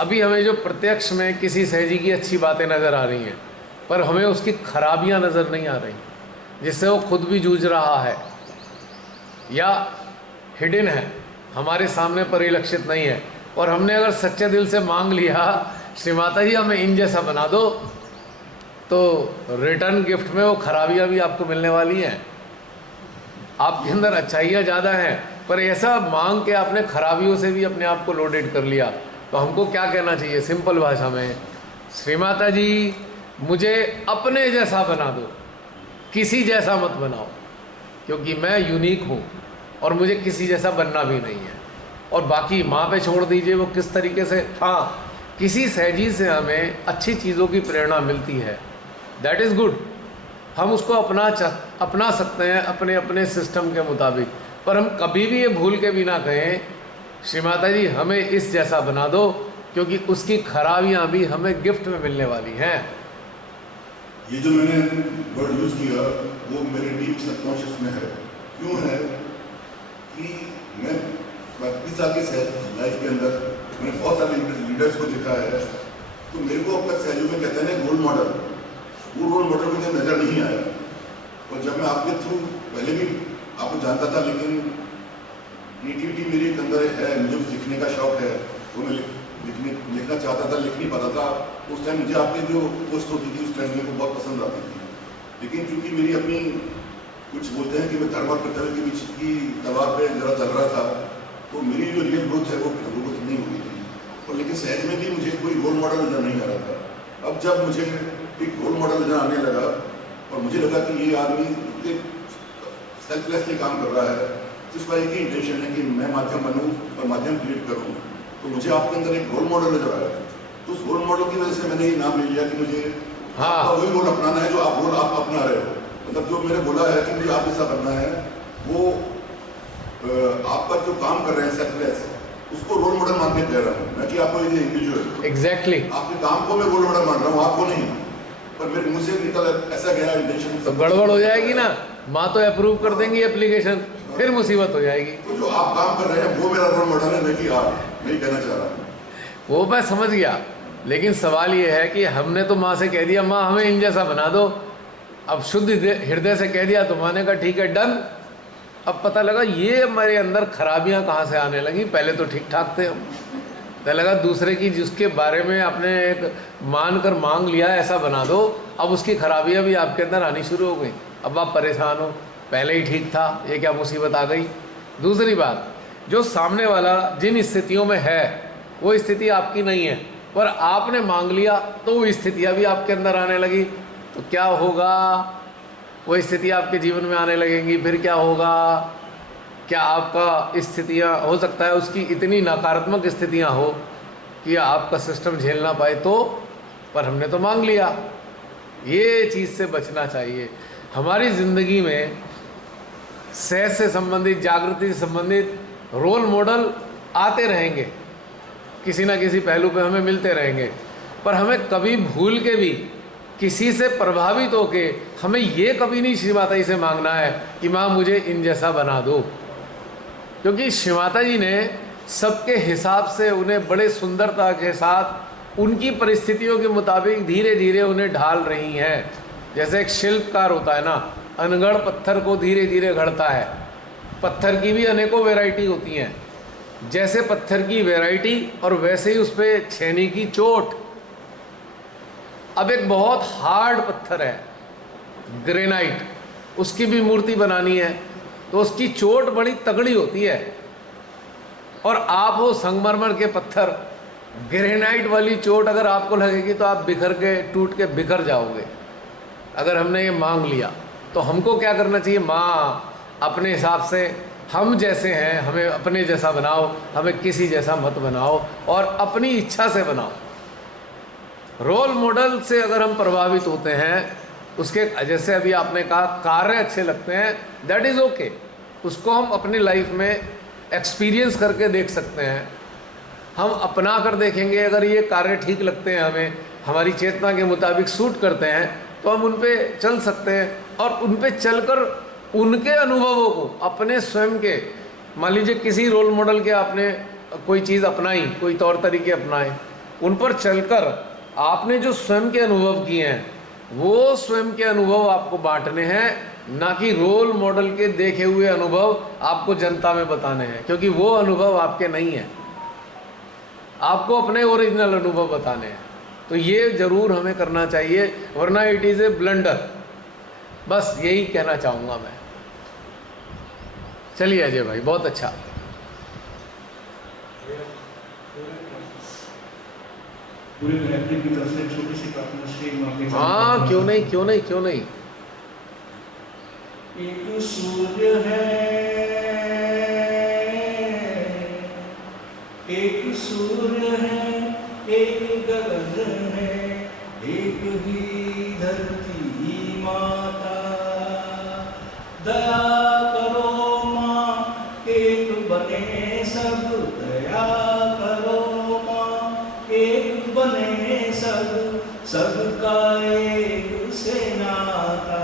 अभी हमें जो प्रत्यक्ष में किसी सहजी की अच्छी बातें नज़र आ रही हैं, पर हमें उसकी खराबियां नज़र नहीं आ रही, जिससे वो खुद भी जूझ रहा है या हिडन है, हमारे सामने परिलक्षित नहीं है। और हमने अगर सच्चे दिल से मांग लिया श्री माता जी हमें इन जैसा बना दो, तो रिटर्न गिफ्ट में वो खराबियां भी आपको मिलने वाली हैं। आपके अंदर अच्छाइयाँ ज़्यादा हैं, पर ऐसा मांग के आपने खराबियों से भी अपने आप को लोडेड कर लिया। तो हमको क्या कहना चाहिए सिंपल भाषा में? श्री माता जी मुझे अपने जैसा बना दो, किसी जैसा मत बनाओ, क्योंकि मैं यूनिक हूँ और मुझे किसी जैसा बनना भी नहीं है। और बाकी माँ पे छोड़ दीजिए वो किस तरीके से। हाँ, किसी सहजी से हमें अच्छी चीज़ों की प्रेरणा मिलती है, दैट इज़ गुड, हम उसको अपना सकते हैं अपने अपने सिस्टम के मुताबिक। पर हम कभी भी ये भूल के भी ना कहें श्री माता जी हमें इस जैसा बना दो, क्योंकि उसकी खराबियाँ भी हमें गिफ्ट में मिलने वाली हैं। ये जो मैंने वर्ड यूज़ किया वो मेरे डीप सबकॉन्शियस में है। क्यों है कि मैं 32 साल के लाइफ के अंदर मैंने बहुत सारे लीडर्स को देखा है, तो मेरे को अब तक सहयोग में कहते हैं रोल मॉडल, वो रोल मॉडल मुझे नज़र नहीं आया। और जब मैं आपके थ्रू पहले भी आपको जानता था, लेकिन क्रिएटिविटी मेरे अंदर है, मुझे लिखने का शौक है, वो मैं लिखना चाहता था, लिख नहीं पाता था। उस टाइम मुझे आपकी जो पोस्ट होती थी उस टाइम मेरे को बहुत पसंद आती थी। लेकिन क्योंकि मेरी अपनी कुछ बोलते हैं कि मैं धर्म और कर्तव्य के बीच की दबाव पे जरा चल रहा था, तो मेरी जो रियल ग्रोथ है वो ग्रोथ नहीं हुई थी। और लेकिन सहज में भी मुझे कोई रोल मॉडल नजर नहीं आ रहा था। अब जब मुझे एक रोल मॉडल नजर आने लगा और मुझे लगा कि ये आदमी सेल्फलेसली काम कर रहा है, सिर्फ एक ही इंटेंशन है कि मैं माध्यम बनूं और माध्यम क्रिएट करूं, तो मुझे आपके अंदर एक रोल मॉडल नजर आया। तो उस रोल मॉडल की वजह से मैंने ये नाम ले लिया कि मुझे वही रोल अपनाना है जो आप रोल आप अपना रहे हो। मतलब जो मैंने बोला है कि मुझे आप जैसा बनना है, वो आपका जो काम कर रहे हैं सेल्फलेस, उसको रोल मॉडल मान के कह रहा हूँ, न कि आपको ये इंडिविजुअल। एग्जैक्टली आपके काम को मैं रोल मॉडल मान रहा हूँ, आपको नहीं। पर मेरे मुंह से निकल ऐसा गया इंटेंशन, तो गड़बड़ हो जाएगी ना, माँ तो अप्रूव कर देंगी एप्लीकेशन, फिर मुसीबत हो जाएगी। तो जो आप काम कर रहे हैं वो मेरा रोल मॉडल है, न कि आप। नहीं कहना चाह रहा हूँ, वो मैं समझ गया, लेकिन सवाल ये है कि हमने तो माँ से कह दिया माँ हमें इन जैसा बना दो, अब शुद्ध हृदय से कह दिया तो माँ ने कहा ठीक है डन। अब पता लगा ये हमारे अंदर खराबियाँ कहाँ से आने लगी। पहले तो ठीक ठाक थे हम, तो लगा दूसरे की जिसके बारे में आपने एक मान कर मांग लिया ऐसा बना दो, अब उसकी खराबियाँ भी आपके अंदर आनी शुरू हो गई। अब आप परेशान हो, पहले ही ठीक था, ये क्या मुसीबत आ गई। दूसरी बात, जो सामने वाला जिन स्थितियों में है वो स्थिति आपकी नहीं है, पर आपने मांग लिया तो वो स्थितियाँ भी आपके अंदर आने लगी। तो क्या होगा, वो स्थिति आपके जीवन में आने लगेंगी, फिर क्या होगा, क्या आपका स्थितियाँ हो सकता है उसकी इतनी नकारात्मक स्थितियाँ हो कि आपका सिस्टम झेल ना पाए, तो पर हमने तो मांग लिया। ये चीज़ से बचना चाहिए। हमारी ज़िंदगी में सेहत से संबंधित, जागृति से संबंधित रोल मॉडल आते रहेंगे, किसी ना किसी पहलू पे हमें मिलते रहेंगे, पर हमें कभी भूल के भी किसी से प्रभावित होके हमें ये कभी नहीं श्री माता जी से मांगना है कि माँ मुझे इन जैसा बना दो, क्योंकि श्री माता जी ने सबके हिसाब से उन्हें बड़े सुंदरता के साथ उनकी परिस्थितियों के मुताबिक धीरे धीरे उन्हें ढाल रही हैं। जैसे एक शिल्पकार होता है ना, अनगढ़ पत्थर को धीरे धीरे गढ़ता है। पत्थर की भी अनेकों वैरायटी होती हैं, जैसे पत्थर की वैरायटी और वैसे ही उस पर छेनी की चोट। अब एक बहुत हार्ड पत्थर है ग्रेनाइट, उसकी भी मूर्ति बनानी है तो उसकी चोट बड़ी तगड़ी होती है, और आप वो संगमरमर के पत्थर, ग्रेनाइट वाली चोट अगर आपको लगेगी तो आप बिखर के, टूट के बिखर जाओगे। अगर हमने ये मांग लिया तो हमको क्या करना चाहिए? माँ अपने हिसाब से हम जैसे हैं हमें अपने जैसा बनाओ, हमें किसी जैसा मत बनाओ, और अपनी इच्छा से बनाओ। रोल मॉडल से अगर हम प्रभावित होते हैं, उसके जैसे अभी आपने कहा कार्य अच्छे लगते हैं, दैट इज़ ओके, उसको हम अपनी लाइफ में एक्सपीरियंस करके देख सकते हैं। हम अपना कर देखेंगे, अगर ये कार्य ठीक लगते हैं, हमें हमारी चेतना के मुताबिक सूट करते हैं, तो हम उन पे चल सकते हैं, और उन पे चलकर उनके अनुभवों को अपने स्वयं के, मान लीजिए किसी रोल मॉडल के आपने कोई चीज़ अपनाई, कोई तौर तरीके अपनाए, उन पर चलकर आपने जो स्वयं के अनुभव किए हैं वो स्वयं के अनुभव आपको बांटने हैं, ना कि रोल मॉडल के देखे हुए अनुभव आपको जनता में बताने हैं, क्योंकि वो अनुभव आपके नहीं हैं, आपको अपने ओरिजिनल अनुभव बताने हैं। तो ये ज़रूर हमें करना चाहिए, वरना इट इज़ ए ब्लंडर। बस यही कहना चाहूँगा मैं। चलिए अजय भाई, बहुत अच्छा। पूरे फैमिली की तरफ से छोटी सी प्रार्थना श्री माँ के चरणों हाँ, में। क्यों नहीं, क्यों नहीं, क्यों नहीं। एक सूर्य है, एक सूर्य है, एक गगन है, एक ही धरती माता। दया करो माँ, एक बने सब, दया करो माँ, एक बने सब, सबका एक से नाता।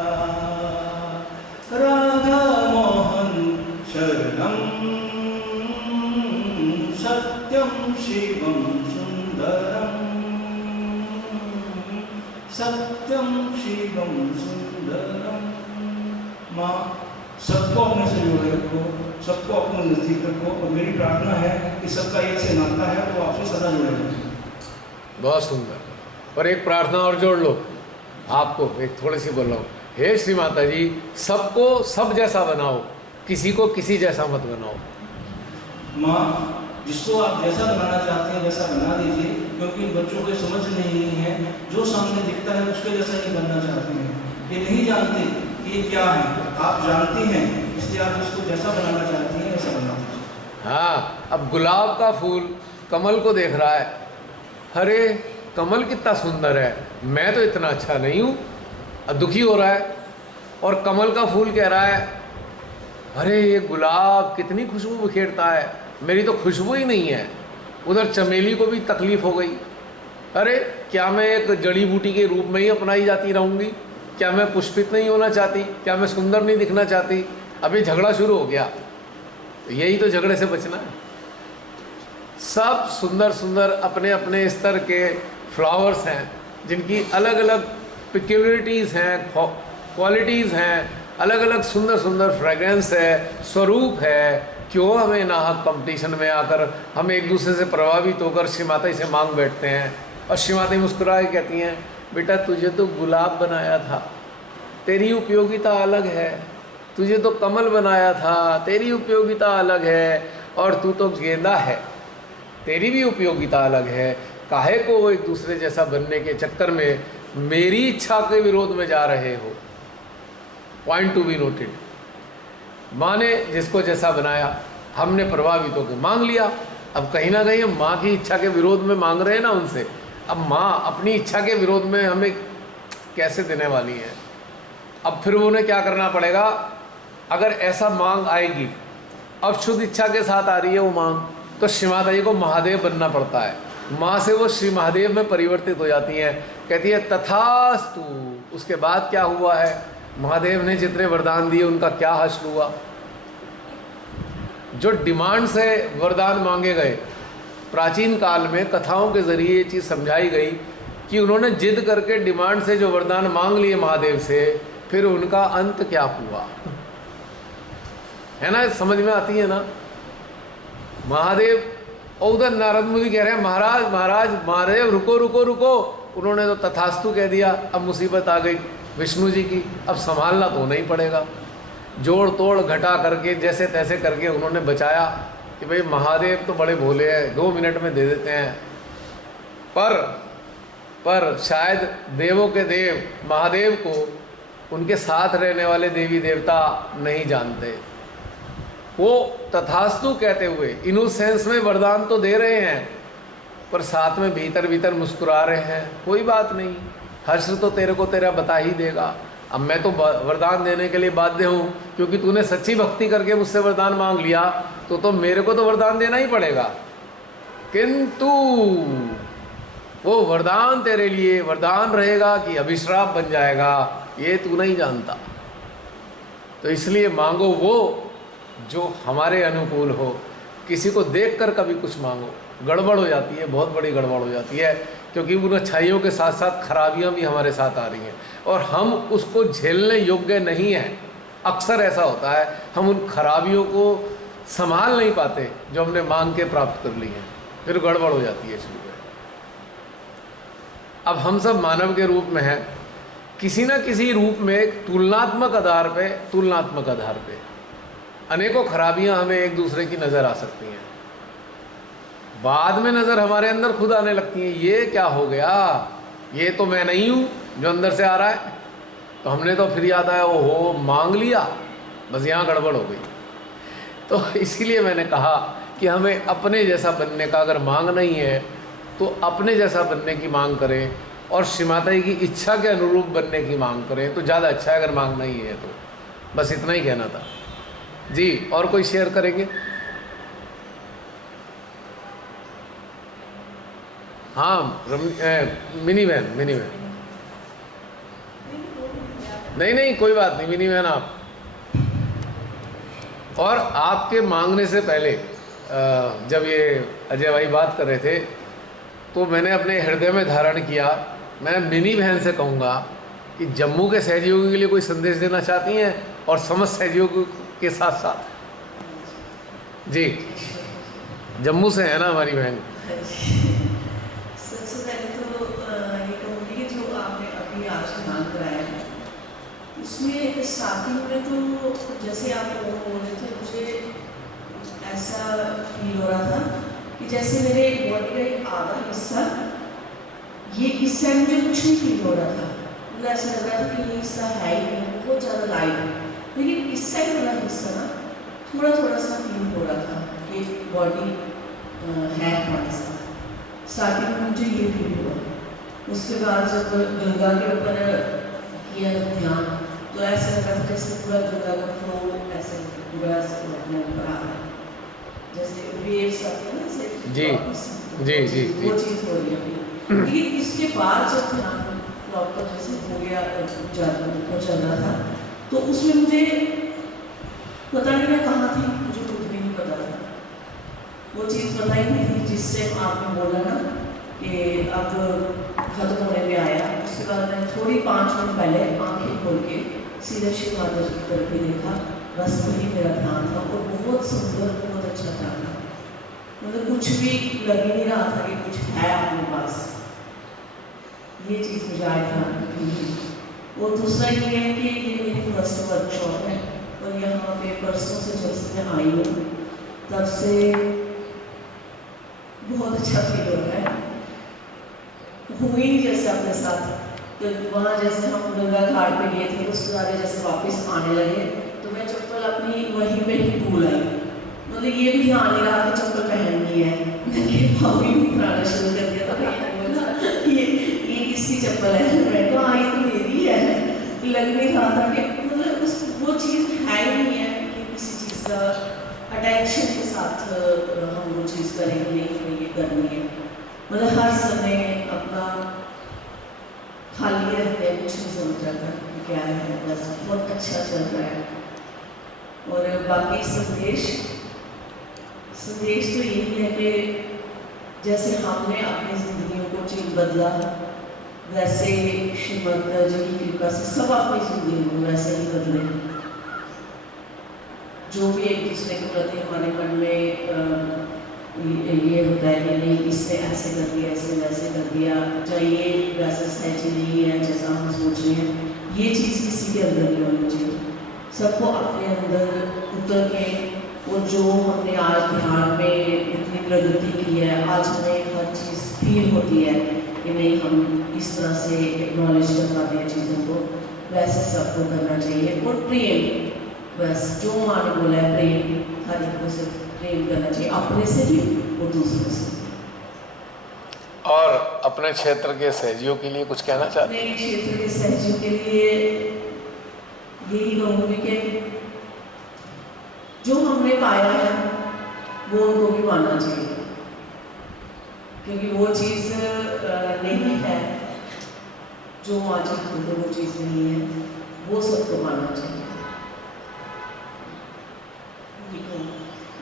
राधा मोहन शरणम सत्यम शिवम सुंदरम, सत्यम शिवम सुंदरम। माँ सबको अपने से जोड़े रखो, सबको अपने नजदीक रखो, और मेरी प्रार्थना है कि सबका एक से नाता है तो आपसे सदा जुड़े रखें। बहुत सुंदर। और एक प्रार्थना और जोड़ लो, आपको एक थोड़ी सी बोल रहा हूँ। हे श्री माता जी, सबको सब जैसा बनाओ, किसी को किसी जैसा मत बनाओ। माँ जिसको आप जैसा बनाना चाहते हैं वैसा बना दीजिए, क्योंकि बच्चों को समझ नहीं है, जो सामने दिखता है उसके जैसा ही बनना चाहते हैं। ये नहीं जानते कि ये क्या है, आप जानती हैं, इसलिए आप उसको जैसा बनाना चाहती हैं वैसा बना दीजिए। हाँ, अब गुलाब का फूल कमल को देख रहा है, अरे कमल कितना सुंदर है, मैं तो इतना अच्छा नहीं हूँ, दुखी हो रहा है। और कमल का फूल कह रहा है, अरे ये गुलाब कितनी खुशबू बिखेरता है, मेरी तो खुशबू ही नहीं है। उधर चमेली को भी तकलीफ़ हो गई, अरे क्या मैं एक जड़ी बूटी के रूप में ही अपनाई जाती रहूँगी? क्या मैं पुष्पित नहीं होना चाहती? क्या मैं सुंदर नहीं दिखना चाहती? अभी झगड़ा शुरू हो गया। तो यही तो झगड़े से बचना है। सब सुंदर सुंदर अपने अपने स्तर के फ्लावर्स हैं, जिनकी अलग अलग पिक्यूलरिटीज़ हैं, क्वालिटीज़ हैं, अलग अलग सुंदर सुंदर फ्रेगरेंस है, स्वरूप है। क्यों हमें नाहक कंपटीशन में आकर हम एक दूसरे से प्रभावित होकर श्री माता जी से मांग बैठते हैं? और श्री माता जी मुस्कुरा के कहती हैं, बेटा तुझे तो गुलाब बनाया था, तेरी उपयोगिता अलग है। तुझे तो कमल बनाया था, तेरी उपयोगिता अलग है। और तू तो गेंदा है, तेरी भी उपयोगिता अलग है। काहे को वो एक दूसरे जैसा बनने के चक्कर में मेरी इच्छा के विरोध में जा रहे हो? Point to be noted. माँ ने जिसको जैसा बनाया, हमने प्रभावित होकर मांग लिया। अब कहीं ना कहीं हम माँ की इच्छा के विरोध में मांग रहे हैं ना उनसे। अब माँ अपनी इच्छा के विरोध में हमें कैसे देने वाली है? अब फिर उन्हें क्या करना पड़ेगा? अगर ऐसा मांग आएगी, अब शुद्ध इच्छा के साथ आ रही है वो मांग, तो श्री माता जी को महादेव बनना पड़ता है। माँ से वो श्री महादेव में परिवर्तित हो जाती हैं, कहती है तथास्तु। उसके बाद क्या हुआ है? महादेव ने जितने वरदान दिए उनका क्या हासिल हुआ? जो डिमांड से वरदान मांगे गए, प्राचीन काल में कथाओं के जरिए ये चीज़ समझाई गई कि उन्होंने जिद करके डिमांड से जो वरदान मांग लिए महादेव से, फिर उनका अंत क्या हुआ है ना, समझ में आती है ना। महादेव, और उधर नारद मुनि कह रहे हैं महाराज महाराज महादेव रुको रुको रुको। उन्होंने तो तथास्तु कह दिया। अब मुसीबत आ गई विष्णु जी की, अब संभालना तो नहीं पड़ेगा। जोड़ तोड़ घटा करके जैसे तैसे करके उन्होंने बचाया कि भाई महादेव तो बड़े भोले हैं, 2 मिनट में दे देते हैं। पर शायद देवों के देव महादेव को उनके साथ रहने वाले देवी देवता नहीं जानते। वो तथास्तु कहते हुए इनोसेंस में वरदान तो दे रहे हैं, पर साथ में भीतर भीतर मुस्कुरा रहे हैं, कोई बात नहीं, हर्ष तो तेरे को तेरा बता ही देगा। अब मैं तो वरदान देने के लिए बाध्य हूँ, क्योंकि तूने सच्ची भक्ति करके मुझसे वरदान मांग लिया, तो मेरे को तो वरदान देना ही पड़ेगा। किंतु वो वरदान तेरे लिए वरदान रहेगा कि अभिश्राप बन जाएगा, ये तू नहीं जानता। तो इसलिए मांगो वो जो हमारे अनुकूल हो। किसी को देखकर कभी कुछ मांगो, गड़बड़ हो जाती है, बहुत बड़ी गड़बड़ हो जाती है, क्योंकि उन अच्छाइयों के साथ साथ खराबियां भी हमारे साथ आ रही हैं और हम उसको झेलने योग्य नहीं हैं। अक्सर ऐसा होता है, हम उन खराबियों को संभाल नहीं पाते जो हमने मांग के प्राप्त कर ली हैं, फिर गड़बड़ हो जाती है शुरू में। अब हम सब मानव के रूप में हैं, किसी न किसी रूप में तुलनात्मक आधार पे अनेकों खराबियां हमें एक दूसरे की नज़र आ सकती हैं। बाद में नज़र हमारे अंदर खुद आने लगती है, ये क्या हो गया, ये तो मैं नहीं हूँ जो अंदर से आ रहा है। तो हमने तो फिर याद आया, ओहो मांग लिया, बस यहाँ गड़बड़ हो गई। तो इसीलिए मैंने कहा कि हमें अपने जैसा बनने का अगर मांग नहीं है तो अपने जैसा बनने की मांग करें और श्री माता जी की इच्छा के अनुरूप बनने की मांग करें तो ज़्यादा अच्छा है। अगर मांग नहीं है तो बस इतना ही कहना था जी। और कोई शेयर करेंगे? हाँ मिनी बहन नहीं कोई बात नहीं, मिनी बहन आप। और आपके मांगने से पहले जब ये अजय भाई बात कर रहे थे तो मैंने अपने हृदय में धारण किया, मैं मिनी बहन से कहूँगा कि जम्मू के सहयोगी के लिए कोई संदेश देना चाहती हैं और समस्त सहयोगी के साथ साथ जी। जम्मू से है ना हमारी बहन। सबसे पहले तो ये कहूँगी कि जो आपने अभी आज स्नान कराया है उसमें स्टार्टिंग में तो जैसे आप लोग बोल रहे थे, मुझे ऐसा फील हो रहा था कि जैसे मेरे बॉडी का एक आधा हिस्सा, ये हिस्सा मुझे कुछ नहीं फील हो रहा था। मुझे ऐसा लग रहा था कि ये हिस्सा है ही नहीं, बहुत ज़्यादा लाइट है, लेकिन इस साइड वाला हिस्सा ना थोड़ा थोड़ा सा फील हो रहा था कि बॉडी है हमारे साथ। स्टार्टिंग में मुझे ये फील हुआ। उसके बाद जब गंगा के ऊपर किया ध्यान तो ऐसा लग रहा था जैसे पूरा गंगा का फ्लो ऐसे पूरा अपने ऊपर आ रहा है, जैसे वेव्स आती है ना ऐसे जी, वो चीज़ हो रही है। लेकिन इसके बाद जब ध्यान प्रॉपर जैसे हो गया ऊपर चल रहा था तो उसमें मुझे पता नहीं मैं कहाँ थी, मुझे खुद भी नहीं पता था। वो चीज़ पता ही नहीं थी जिस टाइम आपने बोला ना कि अब खत्म होने में आया। उसके बाद मैं थोड़ी 5 मिनट पहले आंखें खोल के सीधे शिव माता जी की तरफ ही देखा, बस वही मेरा ध्यान था और बहुत सुंदर, बहुत अच्छा ध्यान था। मतलब कुछ भी लग ही नहीं रहा था कि कुछ है अपने पास। ये चीज़ मुझे आया ध्यान। और दूसरा ये है कि ये मेरी फर्स्ट वर्कशॉप है और यहाँ पे परसों से जब से मैं आई हूँ तब से बहुत अच्छा फील हो रहा है। हुई जैसे अपने साथ तो वहाँ जैसे हम गंगा घाट पे गए थे उसके बाद जैसे वापस आने लगे तो मैं जब चप्पल अपनी वहीं पे ही भूल आई, मतलब ये भी ध्यान नहीं रहा कि चप्पल पहननी है, मैंने पाँव ही उठाना शुरू कर दिया था। ये किसकी चप्पल है? मैं तो हाँ ये तो मेरी है। लग नहीं रहा था कि मतलब उस वो चीज़ है ही नहीं है कि किसी चीज़ का अटेंशन के साथ हम वो चीज़ करेंगे, नहीं हमें ये करनी है। मतलब हर समय अपना खाली रहते हैं, कुछ नहीं समझ आता कि क्या है, बस बहुत अच्छा चल रहा है। और बाकी संदेश तो यही है कि जैसे हमने अपनी ज़िंदगियों को चीज बदला, वैसे श्रीमद जी की कृपा से सब अपनी जिंदगी को वैसे ही बदले। जो भी एक दूसरे के प्रति हमारे मन में ये होता है कि नहीं इसने ऐसे कर दिया, ऐसे वैसे कर दिया, चाहे ये वैसा सच नहीं है जैसा हम सोच रहे हैं, ये चीज़ किसी के अंदर नहीं होनी चाहिए। सबको अपने अंदर उतर के, और जो हमने आज ध्यान में इतनी प्रगति की है, आज हमें हर चीज़ फील होती है कि नहीं हम इस तरह से एक्नॉलेज कर पाते हैं चीज़ों को, वैसे सबको करना चाहिए। और प्रेम, बस जो माँ ने बोला है प्रेम, हर एक को से प्रेम करना चाहिए, अपने से भी और दूसरों से। और अपने क्षेत्र के सहयोगियों के लिए कुछ कहना चाहते हैं? अपने क्षेत्र के सहयोगियों के लिए यही कहूँगी कि जो हमने पाया है वो उनको भी मानना चाहिए, क्योंकि वो चीज़ नहीं है जो माँ चाहती है, वो चीज़ नहीं है, वो सबको मानना चाहिए।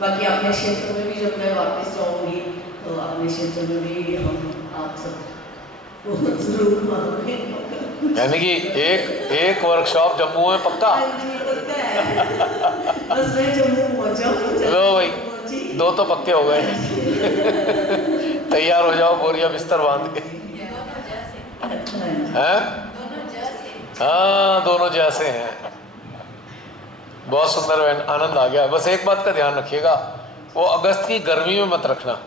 बाकी अपने क्षेत्र में भी जब मैं वापस जाऊंगी तो अपने क्षेत्र में भी हम आप सब जरूर मानोगे। यानी कि एक वर्कशॉप जम्मू में पक्का? बस मैं जम्मू पहुंच जाऊँ। लो भाई, दो तो पक्के हो गए। तैयार हो जाओ, बोरिया बिस्तर बांध के। हैं? हाँ, दोनों जैसे हैं। बहुत सुंदर बहन, आनंद आ गया। बस एक बात का ध्यान रखिएगा, वो अगस्त की गर्मी में मत रखना।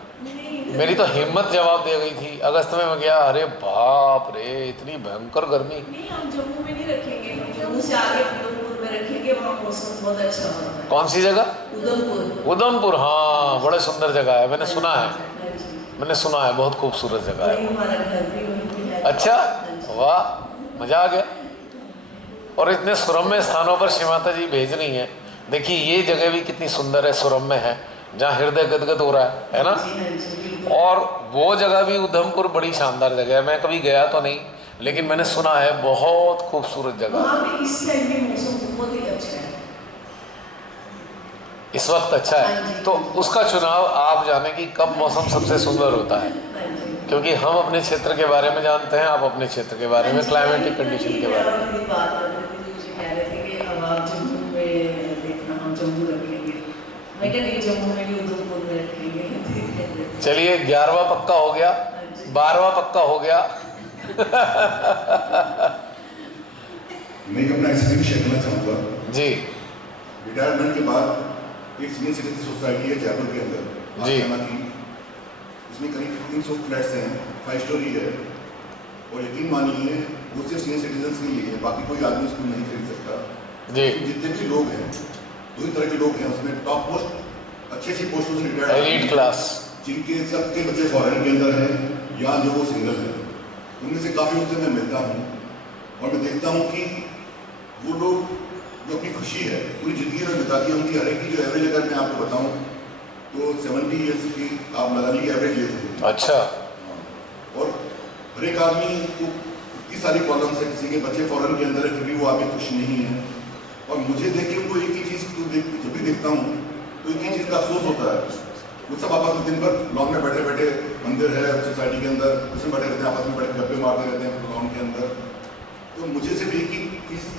मेरी तो हिम्मत जवाब दे गई थी। अगस्त में मैं गया, अरे बाप रे इतनी भयंकर गर्मी। नहीं, हम जम्मू में नहीं रखेंगे, हम जम्मू से आगे उधमपुर में रखेंगे, वहाँ मौसम बहुत अच्छा होता है। कौन सी जगह? उधमपुर। उधमपुर, हाँ बड़े सुंदर जगह है, मैंने सुना है, मैंने सुना है, बहुत खूबसूरत जगह है। हमारा घर भी वहीं पे है। अच्छा, वाह, मजा आ गया। और इतने सुरम्य स्थानों पर श्री माता जी भेज रही हैं। देखिए ये जगह भी कितनी सुंदर है, सुरम्य है, जहाँ हृदय गदगद हो रहा है ना। और वो जगह भी उधमपुर बड़ी शानदार जगह है। मैं कभी गया तो नहीं, लेकिन मैंने सुना है बहुत खूबसूरत जगह। वहाँ पे इस टाइम भी मौसम बहुत ही अच्छा है, इस वक्त अच्छा है, तो उसका चुनाव आप जाने की कब मौसम सबसे सुंदर होता है, क्योंकि हम अपने क्षेत्र के बारे में जानते हैं, आप अपने क्षेत्र के बारे में, क्लाइमेटिक कंडीशन के बारे में। बात कर रहे थे, मुझे कह रहे थे कि अब आप जम्मू में देखना, हम जम्मू रखेंगे। मैं क्या नहीं, जम्मू में भी उधमपुर में रखेंगे। चलिए 11वां पक्का हो गया, 12वां पक्का हो गया। मैं अपना एक्सपीरियंस शेयर करना चाहूँगा जी। रिटायरमेंट के बाद एक सीनियर सिटीजन सोसाइटी है जयपुर के अंदर जी। की, उसमें करीब 300 फ्लैट्स हैं, 5 स्टोरी है, और यकीन मानिए वो सिर्फ सीनियर सिटीजन के लिए है, बाकी कोई आदमी उसको नहीं खरीद सकता। जी। जितने भी लोग हैं, दो ही तरह के लोग हैं उसमें, टॉप मोस्ट अच्छी पोस्टों से रिटायर्ड, एलीट क्लास, जिनके सबके बच्चे फॉरेन के अंदर हैं या जो वो सिंगल हैं, उनमें से काफ़ी उससे मैं मिलता हूँ और मैं देखता हूँ कि वो लोग जो अपनी खुशी है पूरी ज़िंदगी में बिताती है। उनकी हर एक की जो एवरेज अगर मैं आपको बताऊँ तो 70 ईयर्स की आप लगा लीजिए एवरेज एज होगी। अच्छा। और हर एक आदमी को इतनी सारी प्रॉब्लम्स है, किसी के बच्चे फॉरेन के अंदर है फिर भी वो आगे खुश नहीं है। और मुझे देख के उनको एक ही चीज़ को जब भी देखता हूँ तो एक ही चीज़ का अफसोस होता है। वो सब आपस में दिन भर लॉन में बैठे बैठे, मंदिर है सोसाइटी के अंदर, उसमें बैठे रहते हैं, आपस में बैठे गप्पे मारते रहते हैं लॉन के अंदर। तो मुझे सिर्फ एक ही चीज़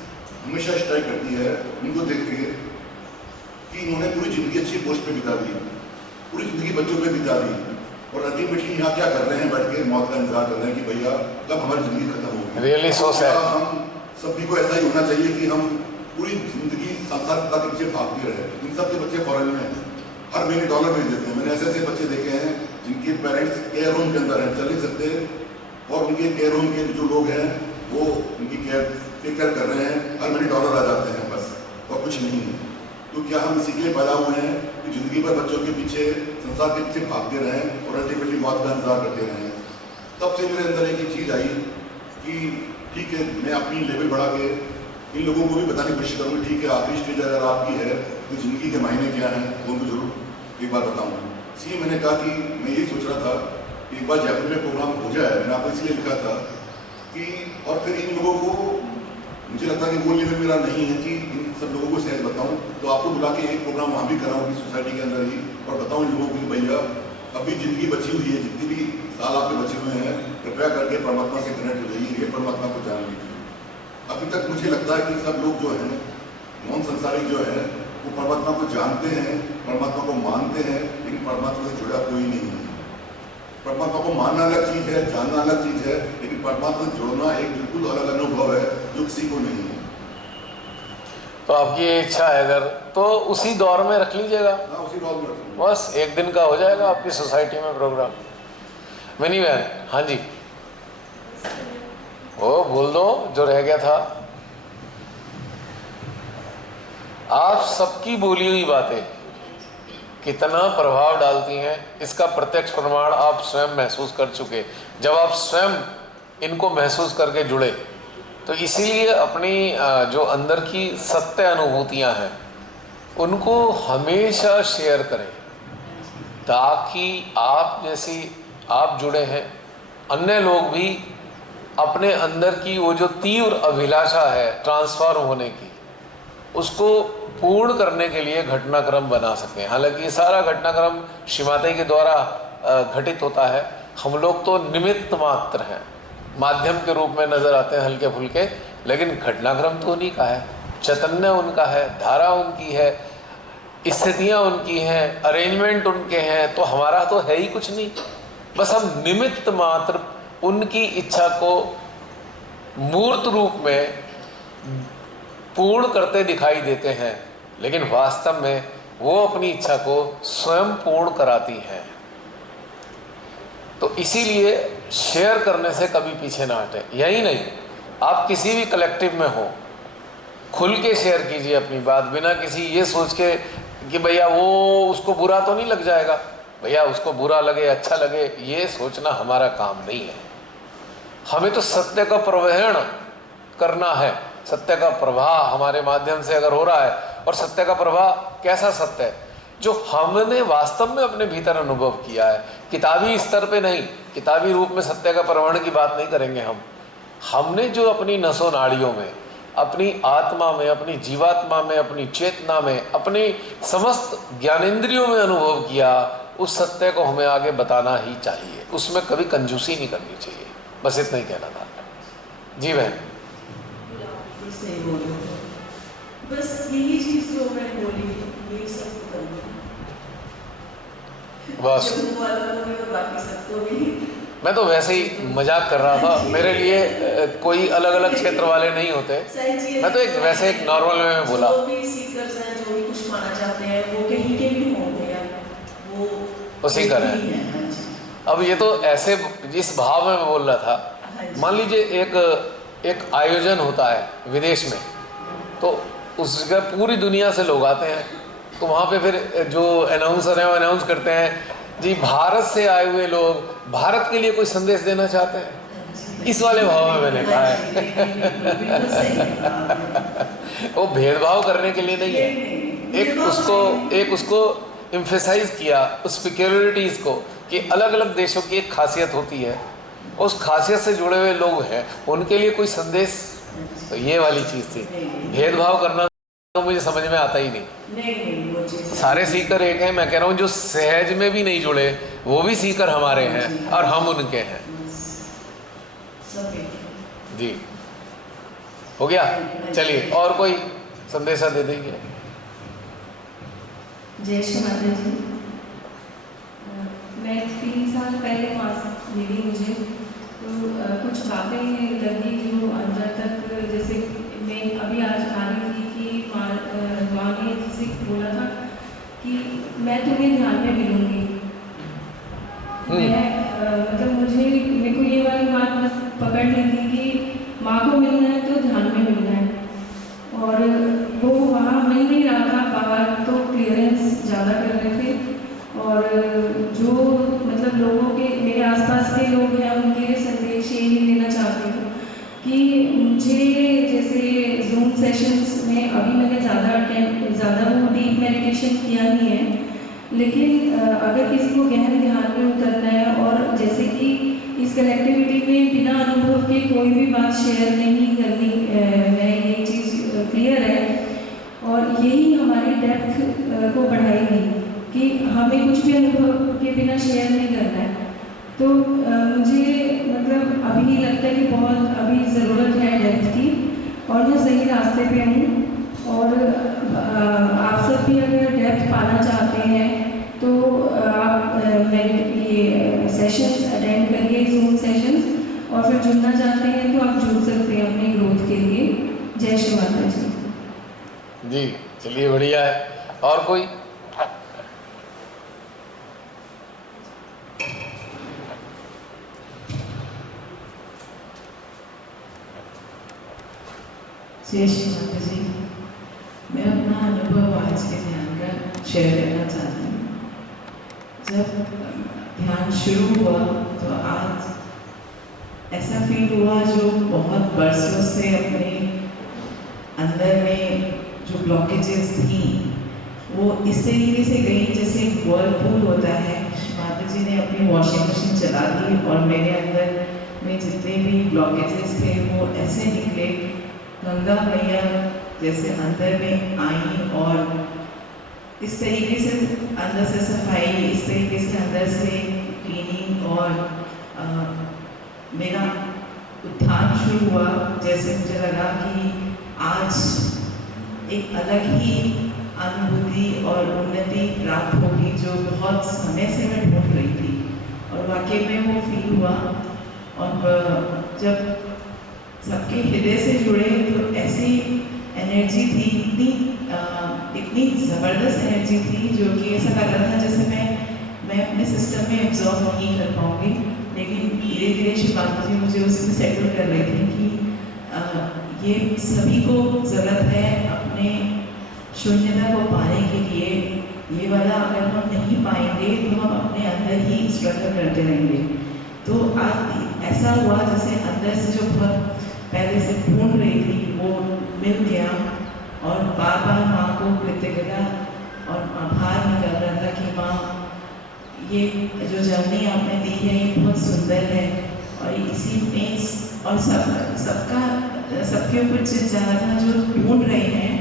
हमेशा स्ट्राइक करती है उनको देख के कि इन्होंने पूरी ज़िंदगी अच्छी पोस्ट पे बिता दी, पूरी ज़िंदगी बच्चों पे बिता दी, और अल्टीमेटली यहाँ क्या कर रहे हैं, बैठ के मौत का इंतजार कर रहे हैं कि भैया कब हमारी ज़िंदगी खत्म होगी। Really so sad. हम सभी को ऐसा ही होना चाहिए कि हम पूरी ज़िंदगी सांसारिकता के पीछे भागते रहे। इन सब के बच्चे फॉरेन में हर महीने डॉलर भेज देते हैं। मैंने ऐसे ऐसे बच्चे देखे हैं जिनके पेरेंट्स केयर होम के अंदर हैं, चल नहीं सकते, और उनके केयर होम के जो लोग हैं वो उनकी टेक केयर कर रहे हैं, हर महीने डॉलर आ जाते हैं बस, और कुछ नहीं है। तो क्या हम इसी के लिए पैदा हुए हैं कि ज़िंदगी भर बच्चों के पीछे, संसार के पीछे भागते रहें और अल्टीमेटली मौत का इंतजार करते रहें? तब से मेरे अंदर एक चीज़ आई कि ठीक है, मैं अपनी लेवल बढ़ा के इन लोगों को भी बताने की कोशिश करूँगी, ठीक है आखिरी स्टेज अगर आपकी है तो ज़िंदगी के मायने क्या हैं वो उनको जरूर एक बार बताऊँ। इसलिए मैंने कहा कि मैं यही सोच रहा था कि एक बार जयपुर में प्रोग्राम हो जाए, मैंने आपको इसलिए लिखा था कि और फिर इन लोगों को मुझे लगता है कि वो लेवल मेरा नहीं है कि इन सब लोगों को सहज बताऊँ, तो आपको बुला के एक प्रोग्राम वहाँ भी कराऊँ कि सोसाइटी के अंदर ही, और बताऊँ इन लोगों को कि भैया अभी ज़िंदगी बची हुई है, जितनी भी साल आपके बचे हुए हैं, कृपया करके परमात्मा से कनेक्ट हो जाइए, परमात्मा को जान लीजिए। अभी तक मुझे लगता है कि सब लोग जो हैं, नॉन संसारिक जो है, वो परमात्मा को जानते हैं, परमात्मा को मानते हैं, लेकिन परमात्मा से जुड़ा कोई नहीं है। परमात्मा को मानना अलग चीज़ है, जानना अलग चीज़ है, लेकिन परमात्मा से जुड़ना एक बिल्कुल अलग अनुभव है जो किसी को नहीं है। तो आपकी ये इच्छा है अगर, तो उसी दौर में रख लीजिएगा। हाँ, उसी बात में बस एक दिन का हो जाएगा आपकी सोसाइटी में प्रोग्राम। मिनी बहन, हाँ जी, वो बोल दो जो रह गया था। आप सबकी बोली हुई बातें कितना प्रभाव डालती हैं, इसका प्रत्यक्ष प्रमाण आप स्वयं महसूस कर चुके। जब आप स्वयं इनको महसूस करके जुड़े, तो इसीलिए अपनी जो अंदर की सत्य अनुभूतियां हैं उनको हमेशा शेयर करें, ताकि आप जैसी आप जुड़े हैं, अन्य लोग भी अपने अंदर की वो जो तीव्र अभिलाषा है ट्रांसफॉर्म होने की, उसको पूर्ण करने के लिए घटनाक्रम बना सकें। हालांकि ये सारा घटनाक्रम श्रीमाता के द्वारा घटित होता है, हम लोग तो निमित्त मात्र हैं, माध्यम के रूप में नज़र आते हैं हल्के फुल्के, लेकिन घटनाक्रम तो उन्हीं का है, चैतन्य उनका है, धारा उनकी है, स्थितियाँ उनकी हैं, अरेंजमेंट उनके हैं, तो हमारा तो है ही कुछ नहीं। बस हम निमित्त मात्र उनकी इच्छा को मूर्त रूप में पूर्ण करते दिखाई देते हैं, लेकिन वास्तव में वो अपनी इच्छा को स्वयं पूर्ण कराती हैं। तो इसीलिए शेयर करने से कभी पीछे ना हटें। यही नहीं, आप किसी भी कलेक्टिव में हो, खुल के शेयर कीजिए अपनी बात, बिना किसी ये सोच के कि भैया वो उसको बुरा तो नहीं लग जाएगा, भैया उसको बुरा लगे अच्छा लगे, ये सोचना हमारा काम नहीं है। हमें तो सत्य का प्रवहन करना है, सत्य का प्रवाह हमारे माध्यम से अगर हो रहा है, और सत्य का प्रवाह कैसा सत्य है, जो हमने वास्तव में अपने भीतर अनुभव किया है, किताबी स्तर पे नहीं। किताबी रूप में सत्य का प्रवहन की बात नहीं करेंगे हमने जो अपनी नसों नाड़ियों में, अपनी आत्मा में, अपनी जीवात्मा में, अपनी चेतना में, अपनी समस्त ज्ञानेंद्रियों में अनुभव किया, उस सत्य को हमें आगे बताना ही चाहिए, उसमें कभी कंजूसी नहीं करनी चाहिए। बस इतना ही कहना था। जी बहन, बस यही चीज जो मैंने बोली, यही सब बस बाकी सबको भी। मैं तो वैसे ही मजाक कर रहा था, मेरे लिए कोई अलग अलग क्षेत्र वाले नहीं होते, मैं तो एक वैसे एक नॉर्मल में बोला। जो भी सीकर्स हैं, जो भी कुछ पाना चाहते हैं, वो कहीं के भी होंगे, वो सीकर हैं। अब ये तो ऐसे जिस भाव में मैं बोल रहा था, मान लीजिए एक आयोजन होता है विदेश में, तो उस जगह पूरी दुनिया से लोग आते हैं, तो वहाँ पे फिर जो अनाउंसर हैं वो अनाउंस करते हैं, जी भारत से आए हुए लोग भारत के लिए कोई संदेश देना चाहते हैं। इस वाले भाव में मैंने कहा है। वो भेदभाव करने के लिए नहीं है, एक उसको एम्फेसाइज किया उस पिक्यूलरिटीज को, कि अलग अलग देशों की एक खासियत होती है, उस खासियत से जुड़े हुए लोग हैं, उनके लिए कोई संदेश, तो ये वाली चीज़ थी। भेदभाव करना तो मुझे समझ में आता ही नहीं। सारे सीकर एक हैं, मैं कह रहा हूँ जो सहज में भी नहीं जुड़े वो भी सीकर हमारे हैं और हम उनके हैं। जी हो गया, चलिए और कोई संदेशा दे देंगे। जय श्री माता जी। मैं 3 साल पहले वहाँ मिली, मुझे तो कुछ बातें लगी जो अंदर तक, जैसे मैं अभी आज आ रही थी कि माँ ने जैसे बोला था कि मैं तुम्हें ध्यान में मिलूंगी। मैं मतलब मेरे को ये वाली बात बस पकड़ ली थी कि माँ को मिलना है तो ध्यान में मिलना है, और वो वहाँ मिल नहीं रहा था, बाहर लेकिन अगर किसी को गहन ध्यान में उतरना है, और जैसे कि इस कनेक्टिविटी में बिना अनुभव के कोई भी बात शेयर नहीं करनी है, ये चीज़ क्लियर है। और यही हमारी डेप्थ को बढ़ाएगी कि हमें कुछ भी अनुभव के बिना शेयर नहीं करना है। तो मुझे मतलब अभी लगता है कि बहुत अभी ज़रूरत है डेप्थ की, और मैं सही रास्ते पे हूँ। और आप सब भी अगर डेप्थ पाना चाहते हैं तो आप मेरे ये सेशंस अटेंड करिए, ज़ूम सेशंस, और फिर जुड़ना चाहते हैं तो आप जुड़ सकते हैं अपनी ग्रोथ के लिए। जय श्री माता जी। जी चलिए, बढ़िया है। और कोई? जय श्री माता जी। मैं अपना अनुभव आज के ध्यान का शेयर करना चाहती हूँ। जब ध्यान शुरू हुआ तो आज ऐसा फील हुआ जो बहुत बरसों से अपने अंदर में जो ब्लॉकेजेस थी वो इस तरीके से गई जैसे वर्लपूल होता है। माता जी ने अपनी वॉशिंग मशीन चला दी और मेरे अंदर में जितने भी ब्लॉकेजेस थे वो ऐसे निकले, गंगा मैया जैसे अंदर में आई और इस तरीके से अंदर से सफाई, इस तरीके से अंदर से क्लीनिंग, और मेरा उत्थान शुरू हुआ। जैसे मुझे लगा कि आज एक अलग ही अनुभूति और उन्नति प्राप्त होगी जो बहुत समय से मैं ढूंढ रही थी, और वाकई में वो फील हुआ। और जब सबके हृदय से जुड़े तो ऐसी एनर्जी थी, इतनी ज़बरदस्त एनर्जी थी जो कि ऐसा लग रहा था जैसे मैं अपने सिस्टम में एब्जॉर्ब नहीं कर पाऊँगी। लेकिन धीरे धीरे शिव माता जी मुझे उसमें सेटल कर रही थी कि ये सभी को ज़रूरत है अपने शून्यता को पाने के लिए। ये वाला अगर हम नहीं पाएंगे तो हम अपने अंदर ही स्ट्रगल करते रहेंगे। तो आज ऐसा हुआ जैसे अंदर से जो बहुत पहले से ढूंढ रही थी वो मिल गया, और बार बार माँ को कृतज्ञता और आभार निकल रहा था कि माँ ये जो जर्नी आपने दी है ये बहुत सुंदर है, और इसी में और सबके ऊपर चित जा रहा था जो ढूंढ रहे हैं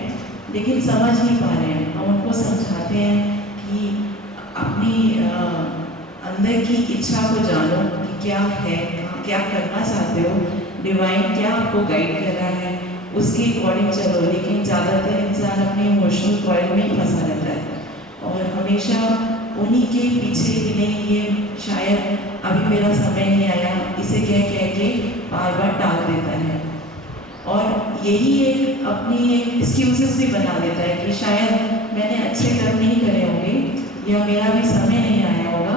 लेकिन समझ नहीं पा रहे हैं। हम उनको समझाते हैं कि अपनी अंदर की इच्छा को जानो कि क्या है, क्या करना चाहते हो, डिवाइन क्या आपको गाइड कर रहा है, उसके अकॉर्डिंग चलो। लेकिन ज़्यादातर इंसान अपने इमोशनल कॉइल में ही फंसा रहता है और हमेशा उन्हीं के पीछे कि नहीं ये शायद अभी मेरा समय नहीं आया, इसे कह के बार बार टाल देता है। और यही एक अपनी एक एक्सक्यूजेस भी बना देता है कि शायद मैंने अच्छे कर्म नहीं करे होंगे या मेरा भी समय नहीं आया होगा,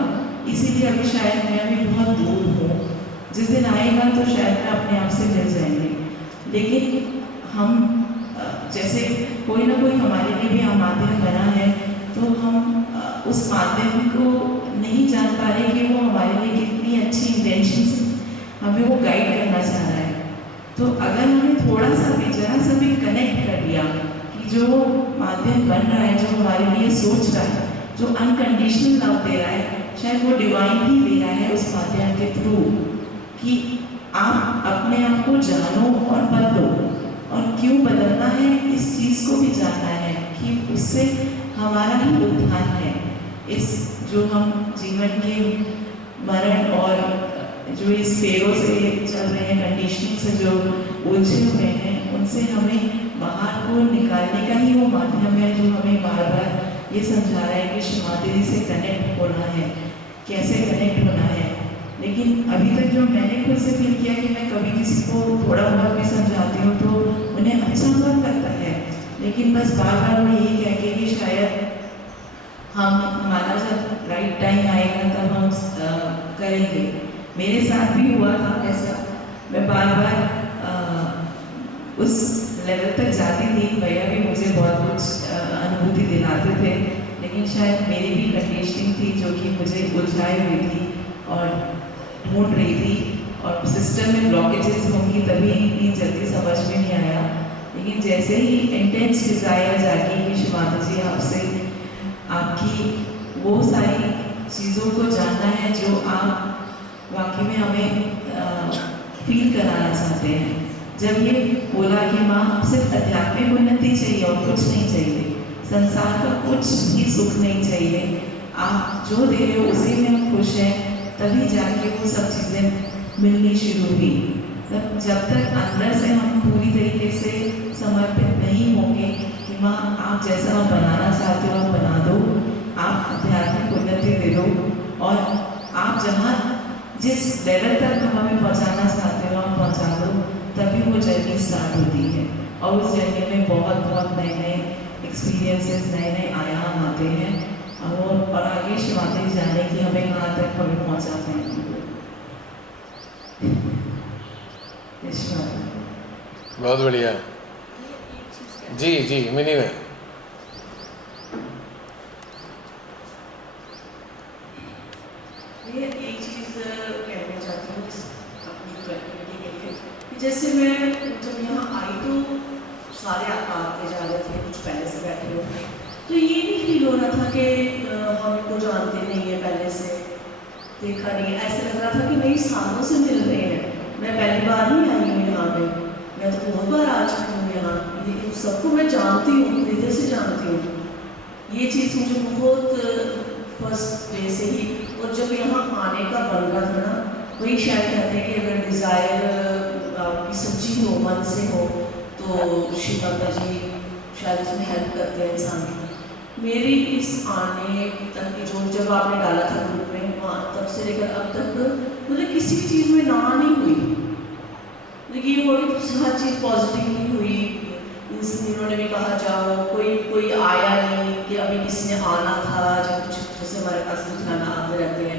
इसीलिए अभी शायद मैं भी बहुत दूर हूँ, जिस दिन आएगा तो शायद मैं अपने आप से मिल जाएंगे। लेकिन हम जैसे कोई ना कोई हमारे लिए भी माध्यम बना है तो हम उस माध्यम को नहीं जान पा रहे कि वो हमारे लिए कितनी अच्छी इंटेंशन से हमें वो गाइड करना चाह रहा है। तो अगर हमने थोड़ा सा भी जरा सा भी कनेक्ट कर लिया कि जो माध्यम बन रहा है, जो हमारे लिए सोच रहा है, जो अनकंडीशनल लव दे रहा है, शायद वो डिवाइन ही दे रहा है उस माध्यम के थ्रू कि आप अपने आप को जानो और बदलो। और क्यों बदलना है इस चीज़ को भी जानना है कि उससे हमारा ही उत्थान है। इस जो हम जीवन के मरण और जो इस फेरों से चल रहे हैं, कंडीशनिंग से जो उलझे हुए हैं, उनसे हमें बाहर को निकालने का ही वो माध्यम है जो हमें बार बार ये समझा रहा है कि शिव माता जी से कनेक्ट होना है, कैसे कनेक्ट होना है। लेकिन अभी तक जो मैंने खुद से फील किया कि मैं कभी किसी को थोड़ा बहुत भी समझाती हूँ तो उन्हें अच्छा बहुत लगता है, लेकिन बस बार बार वो यही कह के कि शायद हमारा जब राइट टाइम आएगा तब हम करेंगे। मेरे साथ भी हुआ था ऐसा, मैं बार बार उस लेवल तक जाती थी, भैया भी मुझे बहुत कुछ अनुभूति दिलाते थे, लेकिन शायद मेरी भी कंडीशनिंग थी जो कि मुझे उलझाई हुई थी और ढूंढ रही थी, और सिस्टम में ब्लॉकेजेस होंगी तभी इतनी जल्दी समझ में नहीं आया। लेकिन जैसे ही इंटेंस डिज़ायर जागी कि शिव माता जी आपसे आपकी वो सारी चीज़ों को जानना है जो आप वाकई में हमें फील कराना चाहते हैं। जब ये बोला कि माँ सिर्फ आध्यात्मिक उन्नति चाहिए और कुछ नहीं चाहिए, संसार का कुछ भी सुख नहीं चाहिए, आप जो दे रहे हो उसी में हम खुश हैं, तभी जाके वो सब चीज़ें मिलनी शुरू हुई। तब जब तक अंदर से हम पूरी तरीके से समर्पित नहीं होंगे कि माँ आप जैसा आप बनाना चाहते हो आप बना दो, आप आध्यात्मिक उन्नति दे दो, और आप जहाँ जिस लेवल तक हमें पहुँचाना चाहते हो आप पहुँचा दो, तभी वो जर्नी स्टार्ट होती है। और उस जर्नी में बहुत बहुत नए नए एक्सपीरियंसेस, नए नए आयाम आते हैं, और आगे शिवाते जाने की हमें कहाँ तक हमें पहुँचाते हैं। बहुत बढ़िया। जी जी मिनी में ये एक चीज़ कहना चाहती हूँ अपनी क्रिएटिविटी के लिए कि जैसे मैं जब यहाँ आई तो सारे आते जा रहे थे, कुछ पहले से बैठे हुए थे, तो ये नहीं फील हो रहा था कि हम इनको जानते नहीं है, पहले से देखा नहीं है। ऐसे लग रहा था कि मेरी सालों से मिल रहे हैं, मैं पहली बार नहीं आई हूँ यहाँ पे, मैं तो बहुत बार आ चुकी हूँ यहाँ, इन सबको मैं जानती हूँ, हृदय से जानती हूँ। ये चीज़ मुझे बहुत फर्स्ट डे से ही, और जब यहाँ आने का बन रहा था ना, वही शायद कहते हैं कि अगर डिज़ायर आपकी सच्ची हो, मन से हो, तो शिव बाबा जी शायद उसमें हेल्प करते हैं इंसान की। मेरी इस आने तक की जो जब आपने डाला था ग्रुप में, वहाँ तब से लेकर अब तक मुझे किसी भी चीज़ में ना नहीं हुई, लेकिन वो हर चीज़ पॉजिटिव ही हुई। इन्होंने भी कहा जाओ, कोई आया नहीं कि अभी किसने आना था, जब कुछ जैसे हमारे पास खाना आते रहते हैं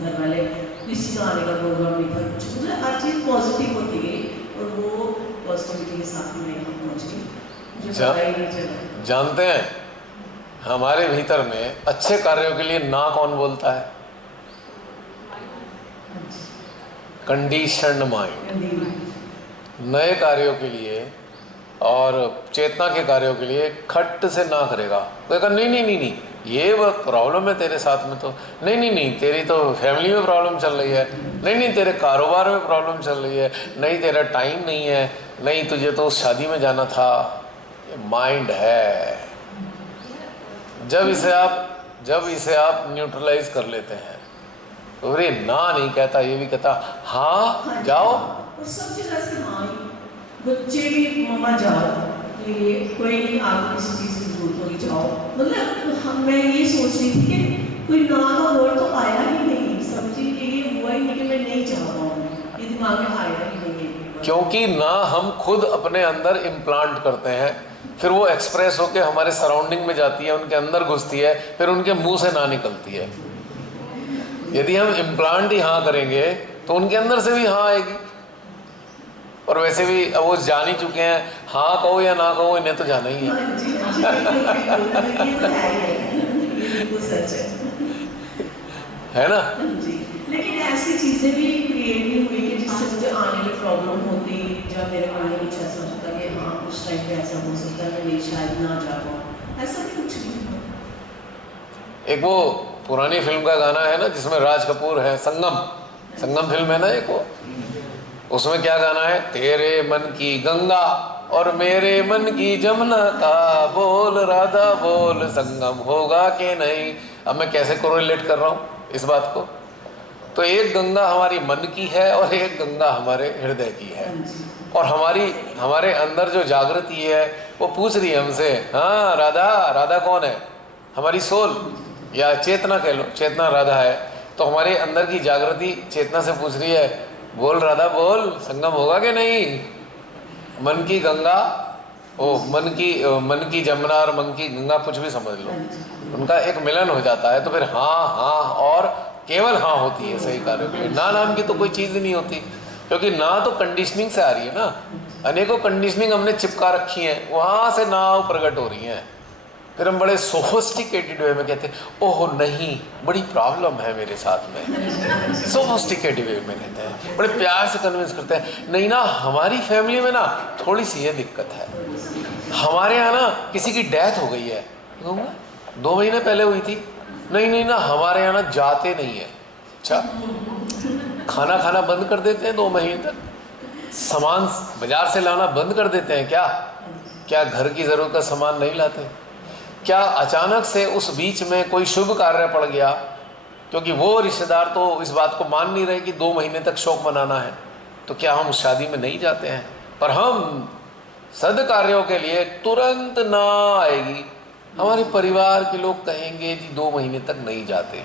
घर वाले, किसी का आने का प्रोग्राम नहीं था, कुछ मुझे हर चीज़ पॉजिटिव होती गई, और वो पॉजिटिविटी के साथ में यहाँ पहुँच गई, मुझे पता ही नहीं चला। जानते हैं हमारे भीतर में अच्छे कार्यों के लिए ना कौन बोलता है? Conditioned mind. नए कार्यों के लिए और चेतना के कार्यों के लिए खट से ना करेगा, कहेगा नहीं नहीं नहीं नहीं, ये वो प्रॉब्लम है तेरे साथ में, तो नहीं नहीं नहीं, तेरी तो फैमिली में प्रॉब्लम चल रही है, नहीं नहीं तेरे कारोबार में प्रॉब्लम चल रही है, नहीं तेरा टाइम नहीं है, नहीं तुझे तो उस शादी में जाना था। ये माइंड है। जब इसे आप न्यूट्रलाइज कर लेते हैं तो अरे ना नहीं कहता, ये भी कहता हाँ जाओ। और सब जगह से हाँ, बच्चे भी मम्मा जाओ, ये कोई नहीं, आपको किसी चीज़ की जरूरत होगी जाओ, मतलब मैं ये सोच रही थी कि कोई ना का वर्ड तो आया ही नहीं, समझी, ये हुआ ही नहीं कि मैं नहीं जा पाऊँ, ये दिमाग में आया ही नहीं है। क्योंकि ना हम खुद अपने अंदर इम्प्लांट करते हैं, फिर वो एक्सप्रेस होकर हमारे सराउंडिंग में जाती है, उनके अंदर घुसती है, फिर उनके मुंह से ना निकलती है। यदि हम इम्प्लांट ही हाँ करेंगे तो उनके अंदर से भी हाँ आएगी। और वैसे भी अब वो जान ही चुके हैं, हाँ कहो या ना कहो, इन्हें तो जाना ही है। है ना? लेकिन ऐसी चीज़ें भी क्रिएट नहीं हुई कि जिससे मुझे आने में प्रॉब्लम होती, जब मेरे मन में कुछ ऐसा होता कि हाँ उस टाइम पे ऐसा हो सकता है, मैं नहीं शायद ना जा पाऊँ, ऐसा भी कुछ नहीं हुआ। एक वो पुरानी फिल्म का गाना है ना जिसमें राज कपूर है, संगम फिल्म है ना एक वो, उसमें क्या गाना है, तेरे मन की गंगा और मेरे मन की जमुना का बोल राधा बोल, संगम होगा कि नहीं। अब मैं कैसे कोरिलेट कर रहा हूँ इस बात को? तो एक गंगा हमारी मन की है और एक गंगा हमारे हृदय की है, और हमारे अंदर जो जागृति है वो पूछ रही है हमसे, हाँ राधा कौन है? हमारी सोल या चेतना कह लो, चेतना राधा है, तो हमारे अंदर की जागृति चेतना से पूछ रही है, बोल राधा बोल, संगम होगा कि नहीं? मन की गंगा, मन की जमुना और मन की गंगा, कुछ भी समझ लो, उनका एक मिलन हो जाता है, तो फिर हाँ और केवल हाँ होती है सही कार्यों के लिए। ना नाम की तो कोई चीज़ नहीं होती, क्योंकि ना तो कंडीशनिंग से आ रही है ना, अनेकों कंडीशनिंग हमने चिपका रखी हैं, वहाँ से ना प्रकट हो रही हैं। फिर हम बड़े सोफिस्टिकेटेड वे में कहते हैं, ओह नहीं बड़ी प्रॉब्लम है मेरे साथ में, सोफिस्टिकेटेड वे में कहते हैं, बड़े प्यार से कन्विंस करते हैं, नहीं ना हमारी फैमिली में ना थोड़ी सी ये दिक्कत है, हमारे यहाँ ना किसी की डेथ हो गई है, 2 महीने पहले हुई थी, नहीं ना, हमारे यहाँ ना जाते नहीं है। अच्छा, खाना खाना बंद कर देते हैं 2 महीने तक, सामान बाजार से लाना बंद कर देते हैं क्या? क्या घर की ज़रूरत का सामान नहीं लाते? क्या अचानक से उस बीच में कोई शुभ कार्य पड़ गया, क्योंकि वो रिश्तेदार तो इस बात को मान नहीं रहे कि 2 महीने तक शोक मनाना है, तो क्या हम उस शादी में नहीं जाते हैं? पर हम सद कार्यों के लिए तुरंत ना आएगी, हमारे परिवार के लोग कहेंगे जी 2 महीने तक नहीं जाते।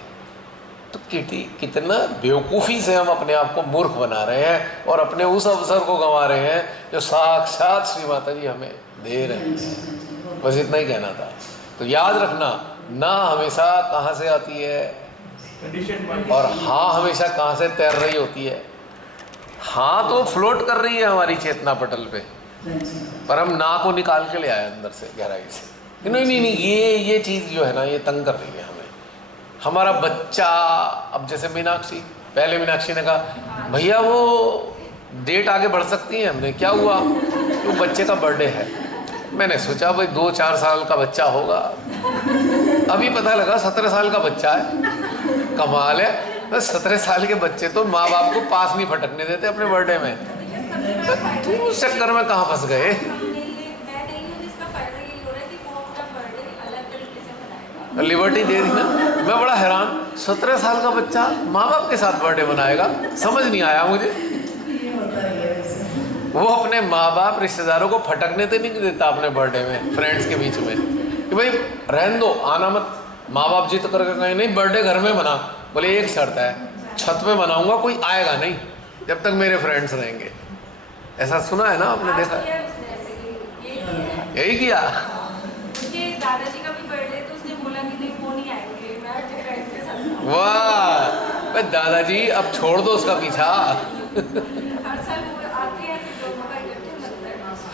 तो कितना बेवकूफ़ी से हम अपने आप को मूर्ख बना रहे हैं और अपने उस अवसर को गंवा रहे हैं जो साक्षात श्री माता जी हमें दे रहे हैं। बस इतना ही कहना था। तो याद रखना, ना हमेशा कहाँ से आती है और हाँ हमेशा कहाँ से तैर रही होती है। हाँ तो फ्लोट कर रही है हमारी चेतना पटल पे, पर हम ना को निकाल के ले आए अंदर से, गहराई से। नहीं, ये चीज़ जो है ना, ये तंग कर रही है हमें। हमारा बच्चा, अब जैसे मीनाक्षी, पहले मीनाक्षी ने कहा भैया वो डेट आगे बढ़ सकती है। हमने क्या हुआ? वो बच्चे का बर्थडे है। मैंने सोचा भाई 2-4 साल का बच्चा होगा, अभी पता लगा 17 साल का बच्चा है। कमाल है, 17 साल के बच्चे तो माँ बाप को पास नहीं फटकने देते अपने बर्थडे में। तुम उस चक्कर में कहाँ फंस गए? लिबर्टी दे दी ना। मैं बड़ा हैरान, 17 साल का बच्चा माँ बाप के साथ बर्थडे मनाएगा, समझ नहीं आया मुझे। वो अपने माँ बाप रिश्तेदारों को फटकने तो नहीं देता अपने बर्थडे में, फ्रेंड्स के बीच में, कि भाई रहने दो, आना मत। माँ बाप जिद करके कहें नहीं बर्थडे घर में मना, बोले एक शर्त है, छत पे मनाऊंगा, कोई आएगा नहीं जब तक मेरे फ्रेंड्स रहेंगे। ऐसा सुना है ना आपने, देखा? यही किया। दादाजी का भी बर्थडे तो उसने बोला कि नहीं वो नहीं आएंगे, मैं अपने फ्रेंड्स के साथ। वाह भाई दादाजी, अब छोड़ दो उसका पीछा। हर साल वो आते हैं, फिर दोनों का इकट्ठे बनता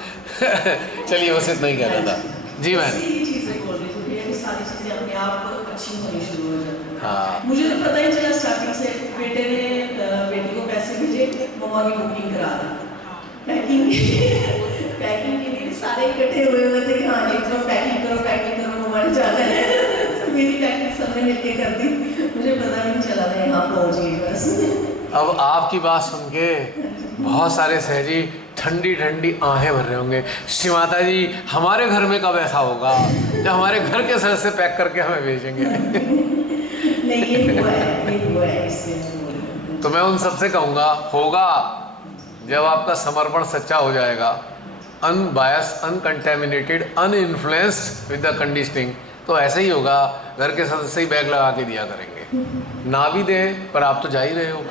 है। चलिए बस इतना ही कहना था जी। मैं चीजें बोल रही थी, ये सारी चीजें अपने आप अच्छी होनी शुरू हो जाती हैं। हाँ, मुझे तो पता ही चला स्टार्टिंग से। बेटे ने बेटी को पैसे भेजे, मम्मा की बुकिंग करा दी, पैकिंग के लिए सारे इकट्ठे हुए थे कि हाँ जी चलो पैकिंग करो हमारे जाना है। तो मेरी पैकिंग सबने मिलके कर दी, मुझे पता नहीं चला था यहाँ पहुँच गई बस। अब आपकी बात सुन के बहुत सारे सहजी ठंडी ठंडी आहें भर रहे होंगे, श्री माता जी हमारे घर में कब ऐसा होगा जब हमारे घर के सदस्य पैक करके हमें भेजेंगे। नहीं ये हुआ है इससे। तो मैं उन सबसे कहूँगा, होगा जब आपका समर्पण सच्चा हो जाएगा, अनबायस्ड, अनकंटेमिनेटेड, अनइन्फ्लुएंस्ड विद द कंडीशनिंग, तो ऐसे ही होगा। घर के सदस्य ही बैग लगा के दिया करेंगे, ना भी दें पर आप तो जा ही रहे हो।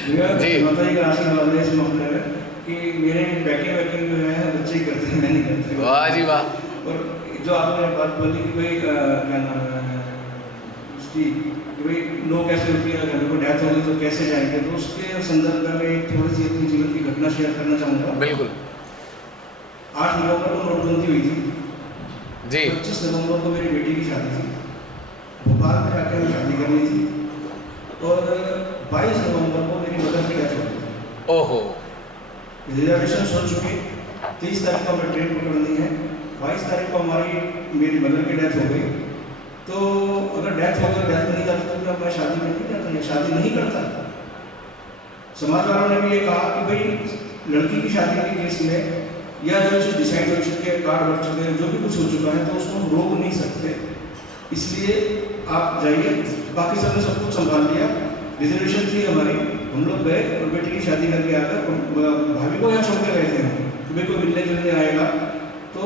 जी माता जी का आशीर्वाद है इस मामले में कि मेरे पैकिंग जो है बच्चे ही करते हैं, मैं नहीं करता। वाह जी वाह। और जो आपने बात बोली कि भाई क्या नाम है उसकी, कि भाई लोग कैसे होती है, घर को डेथ होगी तो कैसे जाएंगे, तो उसके संदर्भ में मैं थोड़ी सी अपनी जीवन की घटना शेयर करना चाहूँगा। बिल्कुल। 8 नवंबर को नोटबंदी हुई थी जी। 25 नवंबर को मेरी बेटी की शादी थी, भोपाल में जाकर हमें शादी करनी थी, और 22 नवंबर को मेरी मदर की डेथ हो गई थी। ओहो। रिजर्वेशन हो चुकी, 30 तारीख को हमें ट्रेन पकड़नी है, 22 तारीख को हमारी मेरी मदर की डेथ हो गई। तो अगर डेथ हो गई, डेथ नहीं जाती तो मैं शादी में नहीं करता, ये शादी नहीं करता। समाज वालों ने भी ये कहा कि भाई लड़की की शादी के केस में या जो डिसाइड हो चुके हैं, कार्ड बढ़ चुके हैं, जो भी कुछ हो चुका है, तो उसको हम रोक नहीं सकते, इसलिए आप जाइए। बाकी सबने सब कुछ संभाल लिया, रिजर्वेशन थी हमारी, हम लोग गए और बेटी की शादी करके आ गए। भाभी को यहाँ छोड़ के गए थे हम, भाई कोई मिलने जुलने आएगा, तो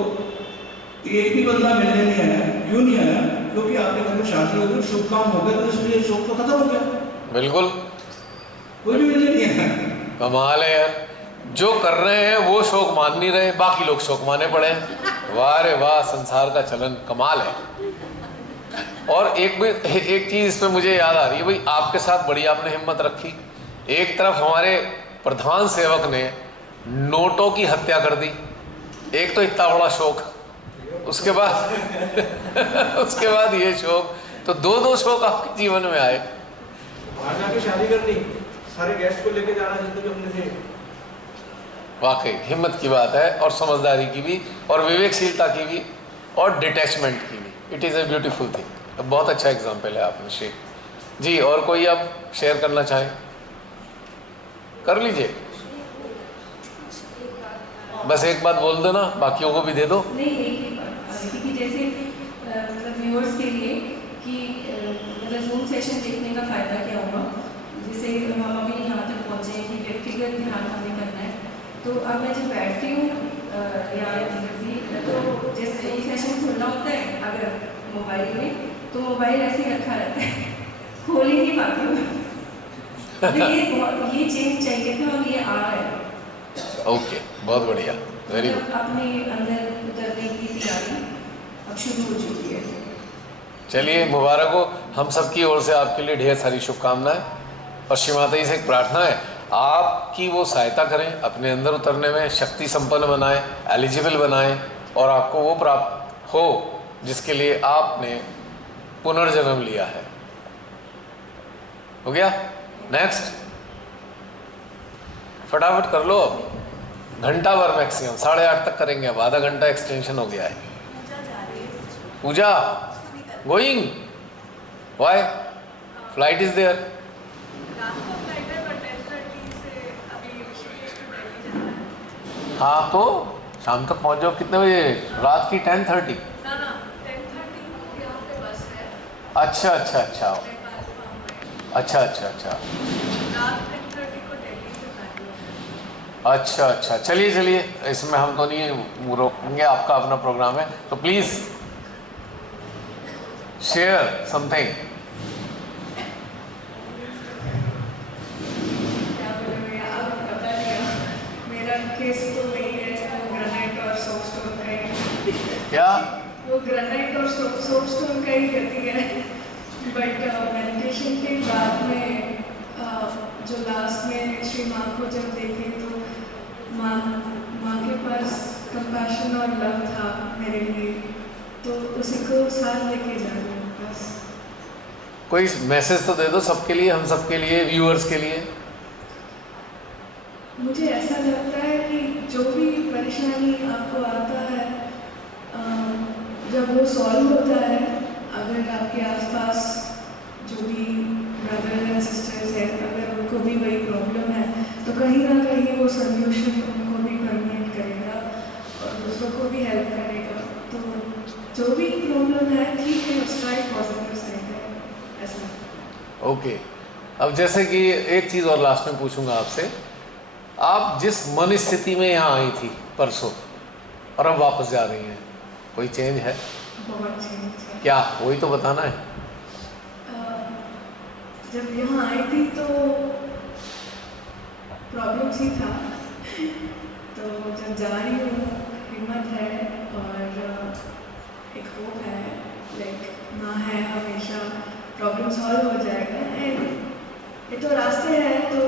एक भी बंदा मिलने नहीं आया। क्यों नहीं आया? क्योंकि आपके घर में शादी हो गई, शुभ काम हो गए, तो इसलिए शोक तो खत्म हो गया। बिल्कुल, कोई भी मिलने नहीं आया। कमाल है यार, जो कर रहे हैं वो शोक मान नहीं रहे, बाकी लोग शोक माने पड़े। वाह रे वाह, संसार का चलन कमाल है। और एक चीज़ इसमें मुझे याद आ रही है, भाई आपके साथ बड़ी आपने हिम्मत रखी। एक तरफ हमारे प्रधान सेवक ने नोटों की हत्या कर दी, एक तो इतना बड़ा शोक, उसके बाद ये शोक, तो दो शोक आपके जीवन में आए। बाहर जाके शादी करनी, सारे गेस्ट को लेके जाना जितने भी अपने थे। वाकई हिम्मत की बात है, और समझदारी की भी, और विवेकशीलता की भी, और डिटैचमेंट की भी। It is a beautiful thing. बहुत अच्छा एग्जाम्पल है आपने श्री जी। और कोई आप शेयर करना चाहें कर लीजिए, बस एक बात बोल दो ना, बाकियों को भी दे दो। नहीं, एक ही बात आ रही थी कि जैसे मतलब व्यूअर्स के लिए कि मतलब जूम सेशन देखने का फ़ायदा क्या होगा, जैसे हम अभी यहाँ तक पहुँचे कि व्यक्तिगत ध्यान हमें करना है, तो अब मैं जब बैठती हूँ या तो जैसे जूम सेशन खुलना होता है अगर मोबाइल में, तो मोबाइल ऐसे ही रखा रहता है, खोल ही नहीं पाती हूँ। ये चेंज चाहिए था और ये आ रहा है। ओके, बहुत बढ़िया, वेरी गुड। अपने अंदर उतरने की तैयारी अब शुरू हो चुकी है। चलिए, मुबारक हो हम सब की ओर से आपके लिए ढेर सारी शुभकामनाएं। और श्री माता जी से एक प्रार्थना है, आपकी वो सहायता करें अपने अंदर उतरने में, शक्ति संपन्न बनाएं, एलिजिबल बनाएं, और आपको वो प्राप्त हो जिसके लिए आपने पुनर्जन्म लिया है। हो गया? नेक्स्ट, फटाफट कर लो। अब घंटा भर मैक्सिमम, 8:30 तक करेंगे, अब आधा घंटा एक्सटेंशन हो गया है। Pooja going, why? Flight is there. हाँ, तो शाम तक पहुंच जाओ। कितने बजे? रात की 10:30। अच्छा अच्छा अच्छा अच्छा अच्छा अच्छा अच्छा अच्छा। चलिए चलिए, इसमें हम तो नहीं रोकेंगे, आपका अपना प्रोग्राम है, तो प्लीज़ शेयर समथिंग। मेरा केस तो वही है, ग्रेनाइट और सोपस्टोन का ही। क्या? वो ग्रेनाइट और सोपस्टोन का ही गति है, बट मेडिटेशन के बाद में जो लास्ट में श्री माँ को जब देखे तो माँ के पास कंपैशन और लव था मेरे लिए, तो उसी को साथ लेके जा रही हूँ बस। कोई मैसेज तो दे दो सबके लिए, हम सबके लिए, व्यूअर्स के लिए। मुझे ऐसा लगता है कि जो भी परेशानी आपको आता है, जब वो सॉल्व होता है, अगर आपके आसपास जो भी ब्रदर्स एंड सिस्टर्स हैं, अगर उनको भी वही प्रॉब्लम है, तो कहीं ना कहीं वो सोल्यूशन उनको भी परमानेंट करेगा और दूसरों को भी हेल्प करेगा। तो जो भी प्रॉब्लम है, ठीक है, उसका एक पॉजिटिव साइड है, ऐसा। ओके, अब जैसे कि एक चीज़ और लास्ट में पूछूंगा आपसे, आप जिस मन स्थिति में यहाँ आई थी परसों और अब वापस जा रही हैं, कोई चेंज है? बहुत चेंज है। क्या, वही तो बताना है। जब यहाँ आई थी तो प्रॉब्लम्स ही था, तो जब जा रही हूँ हिम्मत है और एक होप है, लाइक माँ है, हमेशा प्रॉब्लम सॉल्व हो जाएगा। एंड ये तो रास्ते हैं, तो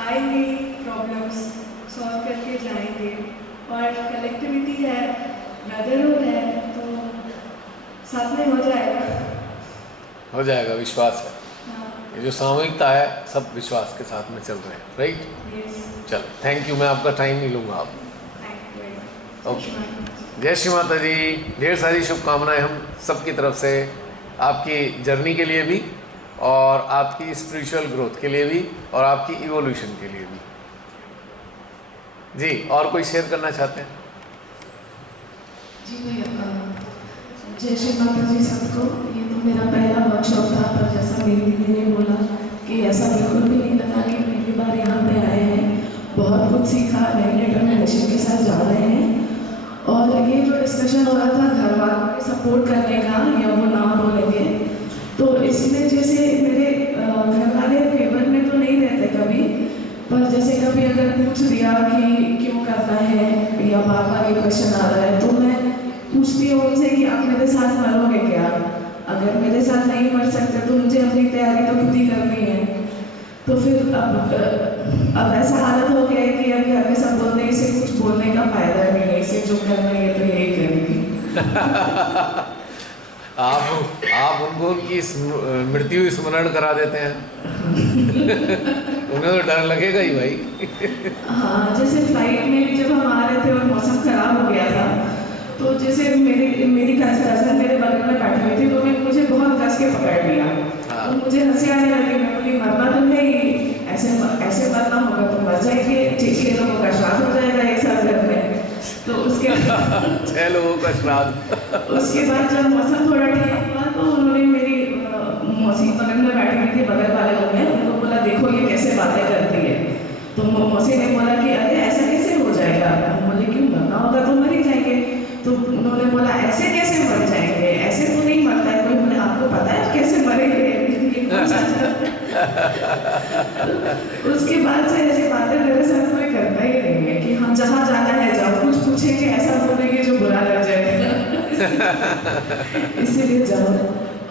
आएंगे प्रॉब्लम्स, सॉल्व करके जाएंगे, और कलेक्टिविटी है, ब्रदरहुड है, तो साथ में हो जाएगा। हो जाएगा, विश्वास है। हाँ, ये जो सामूहिकता है, सब विश्वास के साथ में चल रहे हैं, राइट? यस, चलो, थैंक यू, मैं आपका टाइम नहीं लूँगा अब। Thank you. ओके, जय श्री माता जी। ढेर सारी शुभकामनाएं हम सबकी तरफ से, आपकी जर्नी के लिए भी और आपकी स्पिरिचुअल ग्रोथ के लिए भी और आपकी इवोल्यूशन के लिए भी। जी, और कोई शेयर करना चाहते हैं? जी भैया, जय श्री माता जी सबको। ये तो मेरा पहला वर्कशॉप था, पर जैसा मेरी दीदी ने बोला कि ऐसा बिल्कुल भी नहीं लगा कि पहली बार यहाँ पे आए हैं, बहुत कुछ सीखा, नए डिटर्मिनेशन के साथ जा रहे हैं। और ये जो डिस्कशन हो रहा था घर वालों के सपोर्ट करने का, या वो ना बोलेंगे, तो इसमें जैसे मेरे घर वाले फेवर में तो नहीं रहते कभी, पर जैसे कभी अगर पूछ दिया कि क्यों करना है या बार बार ये क्वेश्चन आ रहा है, तो मैं पूछती हूँ उनसे कि आप मेरे साथ मरोगे क्या? अगर मेरे साथ नहीं मर सकते तो मुझे अपनी तैयारी तो खुद ही करनी है। तो फिर अब ऐसा हालत हो गया है कि अब घर में सब बोलते हैं इसे कुछ बोलने का फायदा नहीं है, इसे जो करना है तो यही करेगी। आप उनको उनकी मृत्यु स्मरण करा देते हैं। उन्हें तो डर लगेगा ही भाई। हाँ, जैसे फ्लाइट में भी जब हम आ रहे थे और मौसम खराब हो गया था, तो जैसे मेरी कज़न मेरे बगल में बैठी हुई थी, तो उन्होंने मुझे बहुत कस के पकड़ लिया। हाँ। तो मुझे हंसी आने लगी। मैं बोली मरना तो है ही, ऐसे मरना होगा तो मर जाएंगे, 6 लोगों का श्राद्ध हो जाएगा एक साथ घर में। तो उसके 6 लोगों का श्राद्ध। उसके बाद जब मौसम थोड़ा ठीक हुआ तो उन्होंने मेरी मौसी बगल में बैठी हुई थी, बगल वाले लोग ने उनको बोला देखो ये कैसे बातें करती है। तो मौसी ने बोला कि अरे ऐसा कैसे हो जाएगा। बोले क्यों, मरना होगा तो मर ही जाएंगे। तो उन्होंने बोला ऐसे कैसे मर जाएंगे, ऐसे तो नहीं मरता है कोई। बोले आपको पता है कैसे मरेंगे। उसके बाद से ऐसी बातें मेरे साथ कोई करता ही नहीं है कि हम जहाँ जाना है जाओ, कुछ पूछेंगे ऐसा बोलेंगे जो बुरा लग जाएगा। इसीलिए जाओ।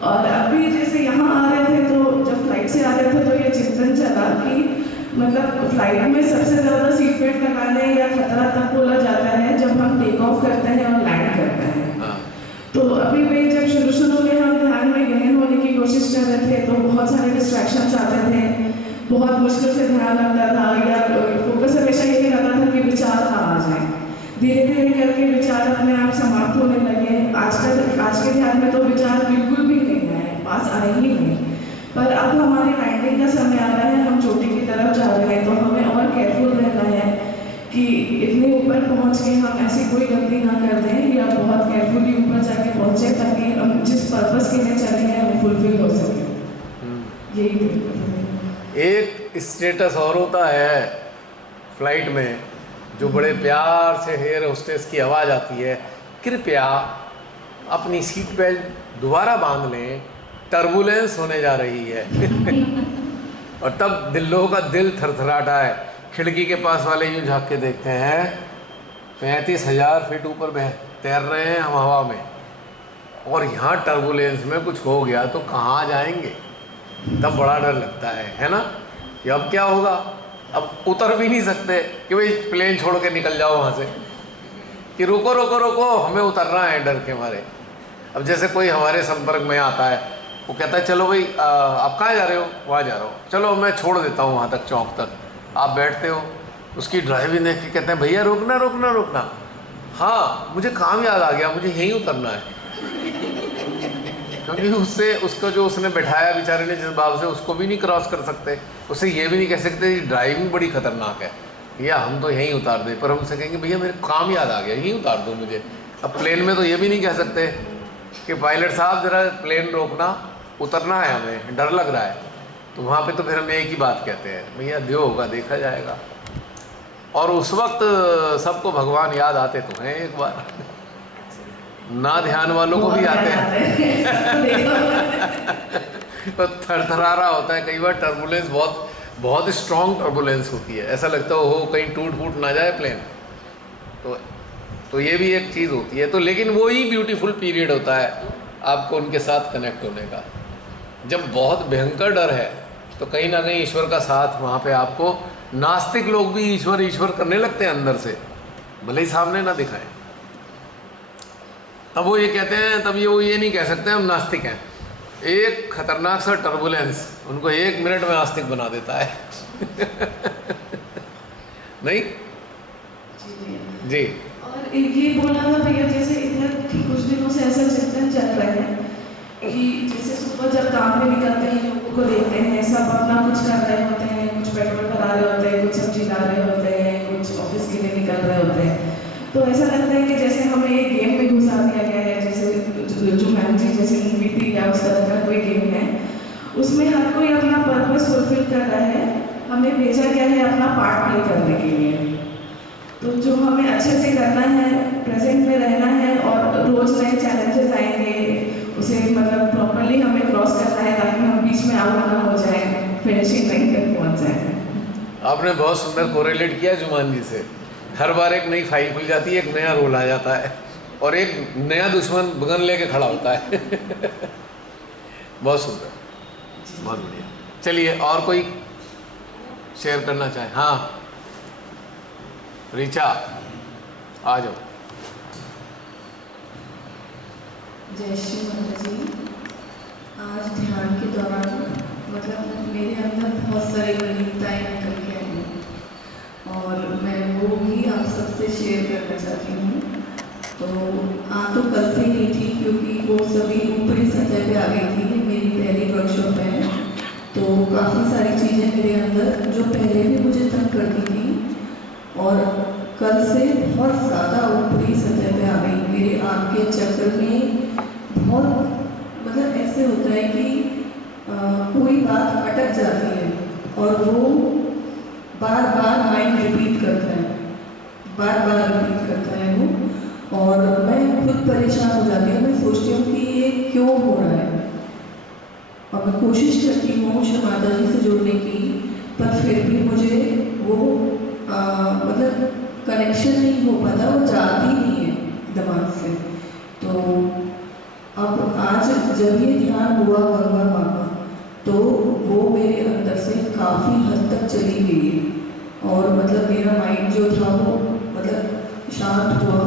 और अभी जैसे यहाँ आ रहे थे तो जब फ्लाइट से आ रहे थे तो ये चिंतन चला कि मतलब फ्लाइट में सबसे ज़्यादा सीट बेल्ट लगाने या खतरा तब बोला जाता है जब हम टेक ऑफ करते हैं और लैंड करते हैं। तो अभी भी जब शुरू में हम ध्यान में गहन होने की कोशिश कर रहे थे तो बहुत सारे डिस्ट्रैक्शंस आते थे, बहुत मुश्किल से ध्यान लगता था, या फोकस हमेशा यही रहता था कि विचार ना आ जाए। धीरे धीरे करके विचार अपने आप समाप्त होने लगे। आज के ध्यान में तो विचार बिल्कुल भी नहीं है, पास आए ही नहीं। पर अब हमारे लैंडिंग का समय आ रहा है, हम चोटी की तरफ जा रहे हैं, तो हमें और केयरफुल रहना है कि इतने ऊपर पहुंच के हम ऐसी कोई गलती ना कर दें, या बहुत केयरफुली ऊपर जाके पहुंचे ताकि हम जिस पर्पस के लिए चले हैं वो फुलफिल हो सके। यही एक स्टेटस और होता है फ्लाइट में, जो बड़े प्यार से एयर होस्टेस की आवाज़ आती है, कृपया अपनी सीट बेल्ट दोबारा बांध लें, टर्बुलेंस होने जा रही है। और तब लोगों का दिल थरथराता है। खिड़की के पास वाले यूँ झाँक के देखते हैं, 35,000 फीट ऊपर तैर रहे हैं हम हवा में, और यहाँ टर्बुलेंस में कुछ हो गया तो कहाँ जाएंगे। तब बड़ा डर लगता है ना, कि अब क्या होगा। अब उतर भी नहीं सकते कि भाई प्लेन छोड़ के निकल जाओ वहाँ से, कि रुको रुको रुको, हमें उतरना है डर के मारे। अब जैसे कोई हमारे संपर्क में आता है, वो कहता है चलो भाई आप कहाँ जा रहे हो, वहाँ जा रहा हूँ, चलो मैं छोड़ देता हूँ वहाँ तक, चौक तक। आप बैठते हो, उसकी ड्राइविंग देख के कहते हैं भैया रुकना रुकना रुकना। हाँ, मुझे काम याद आ गया, मुझे यहीं उतरना है। क्योंकि उसको जो उसने बैठाया बेचारे ने जिस बाब से, उसको भी नहीं क्रॉस कर सकते, उससे ये भी नहीं कह सकते ड्राइविंग बड़ी खतरनाक है, या हम तो यहीं उतार दे। पर हमसे कहेंगे भैया मेरे काम याद आ गया, यहीं उतार दो मुझे। अब प्लेन में तो ये भी नहीं कह सकते कि पायलट साहब ज़रा प्लेन रोकना, उतरना है, हमें डर लग रहा है। तो वहाँ पे तो फिर हम एक ही बात कहते हैं, भैया जो होगा देखा जाएगा। और उस वक्त सबको भगवान याद आते तो हैं, एक बार ना ध्यान वालों को भी आते हैं। तो थरथरारा होता है कई बार, टर्बुलेंस बहुत स्ट्रॉन्ग टर्बुलेंस होती है, ऐसा लगता है हो कहीं टूट फूट ना जाए प्लेन। तो ये भी एक चीज़ होती है। तो लेकिन वो ही ब्यूटीफुल पीरियड होता है आपको उनके साथ कनेक्ट होने का। जब बहुत भयंकर डर है तो कहीं ना कहीं ईश्वर का साथ वहाँ पे आपको, नास्तिक लोग भी ईश्वर ईश्वर करने लगते हैं अंदर से, भले ही सामने ना दिखाएं। तब वो ये कहते हैं, तब वो ये नहीं कह सकते हम नास्तिक हैं। एक खतरनाक सा टर्बुलेंस उनको 1 मिनट में आस्तिक बना देता है। नहीं जी। और ये बोला था भैया, जैसे इधर कुछ दिनों से ऐसा चिंतन चल रहा है कि जैसे सुबह जब काम में निकलते हैं, लोगों को देखते हैं सब अपना कुछ कर रहे होते हैं, कुछ पेट्रोल भरा रहे होते हैं, कुछ सब्जी ला रहे होते हैं, कुछ ऑफिस के लिए निकल रहे होते हैं। तो ऐसा लगता है कि जैसे हमें एक गेम में घुसा दिया गया है, जैसे जो मैम जी जैसे मूवी थी या उस तरह का कोई गेम है, उसमें हर कोई अपना पर्पस फुलफिल कर रहा है। हमें भेजा गया है अपना पार्ट प्ले करने के लिए। तो जो हमें अच्छे से करना है, प्रेजेंट में रहना है, और रोज नए चैलेंजेस आएंगे, उसे मतलब प्रॉपरली हमें क्रॉस करना है ताकि हम बीच में आउट ना हो जाए, फिनिशिंग लाइन तक पहुंच जाए। आपने बहुत सुंदर कोरिलेट किया जुमान जी से। हर बार एक नई फाइल खुल जाती है, एक नया रोल आ जाता है, और एक नया दुश्मन बगन लेके खड़ा होता है। बहुत सुंदर, बहुत बढ़िया। चलिए और कोई शेयर करना चाहे? हाँ ऋचा आ जाओ। जय श्री माता जी। आज ध्यान के दौरान मतलब मेरे अंदर बहुत सारी नवीनताएं निकल के आई, और मैं वो भी आप सबसे शेयर करना चाहती हूँ। तो तो कल से नहीं थी, क्योंकि वो सभी ऊपरी सतह पे आ गई थी। मेरी पहली वर्कशॉप है, तो काफ़ी सारी चीज़ें मेरे अंदर जो पहले भी मुझे तंग करती थी और कल से बहुत ज़्यादा ऊपरी सतह पे आ गई। मेरे आँख के चक्र में बहुत मतलब ऐसे होता है कि कोई बात अटक जाती है और वो बार बार माइंड रिपीट करता है, बार बार रिपीट करता है वो, और मैं खुद परेशान हो जाती हूँ। मैं सोचती हूँ कि ये क्यों हो रहा है, और मैं कोशिश करती हूँ श्री माता जी से जुड़ने की, पर फिर भी मुझे वो मतलब कनेक्शन नहीं हो पाता, वो जाती नहीं है दिमाग से। तो अब आज जब ये ध्यान हुआ गंगा माँ का, तो वो मेरे अंदर से काफ़ी हद तक चली गई है, और मतलब मेरा माइंड जो था वो मतलब शांत हुआ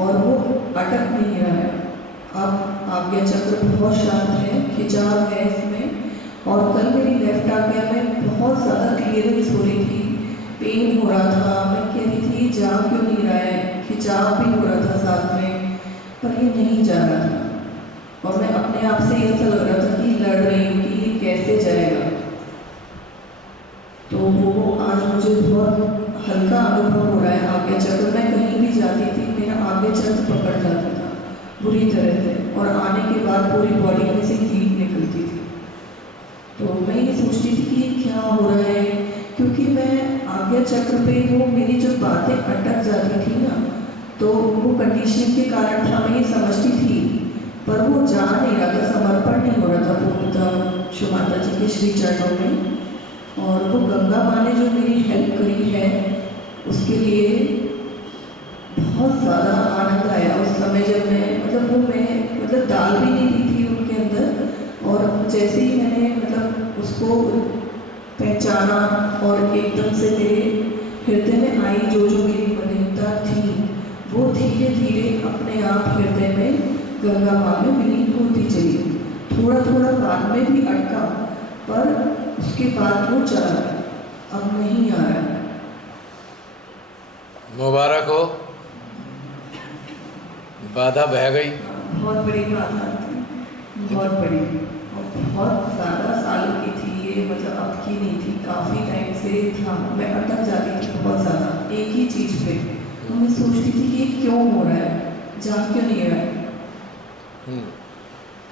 और वो अटक नहीं रहा है। अब आज्ञा चक्र बहुत शांत है, खिंचाव है इसमें। और कल मेरी लेफ्ट आज्ञा में बहुत ज़्यादा क्लियरेंस हो रही थी, पेन हो रहा था। मैं कह रही थी जा क्यों नहीं रहा है, खिंचाव भी हो रहा था साथ में, पर ये नहीं जा रहा था। और मैं अपने आप से ऐसा लग रहा था कि लड़ रही हूँ कि ये कैसे जाएगा। तो वो आज मुझे बहुत हल्का अनुभव हो रहा है आज्ञा चक्र। मैं कहीं भी जाती थी, मेरा आज्ञा चक्र पकड़ जाता था बुरी तरह से, और आने के बाद पूरी बॉडी में से हीट निकलती थी। तो मैं ये सोचती थी कि क्या हो रहा है, क्योंकि मैं आज्ञा चक्र पे वो मेरी जो बातें अटक जाती थी ना, तो वो कंडीशनिंग के कारण था, मैं ये समझती थी, पर वो जा नहीं रहा था, समर्पण नहीं हो रहा था पूर्णतः श्री माता जी के श्री चरणों में। और वो गंगा माँ ने जो मेरी हेल्प करी है, उसके लिए बहुत ज़्यादा आनंद आया उस समय, जब मैं मतलब डाल भी नहीं दी थी उनके अंदर, और जैसे ही मैंने मतलब उसको पहचाना और एकदम से मेरे हृदय में आई जो मेरी मलिनता थी, वो धीरे धीरे अपने आप हृदय में गंगा माँ में विलीन होती चली। थोड़ा थोड़ा बाद में भी अटका, पर उसके बाद वो चला गया, अब नहीं आ रहा है। मुबारक हो, बाधा बह गई। बहुत बड़ी बाधा थी, बहुत बड़ी, और बहुत ज़्यादा सालों की थी ये, मतलब अब की नहीं थी, काफ़ी टाइम से था। मैं अटक जाती थी बहुत ज़्यादा एक ही चीज़ पे, तो मैं सोचती थी कि क्यों हो रहा है, जा क्यों नहीं रहा है।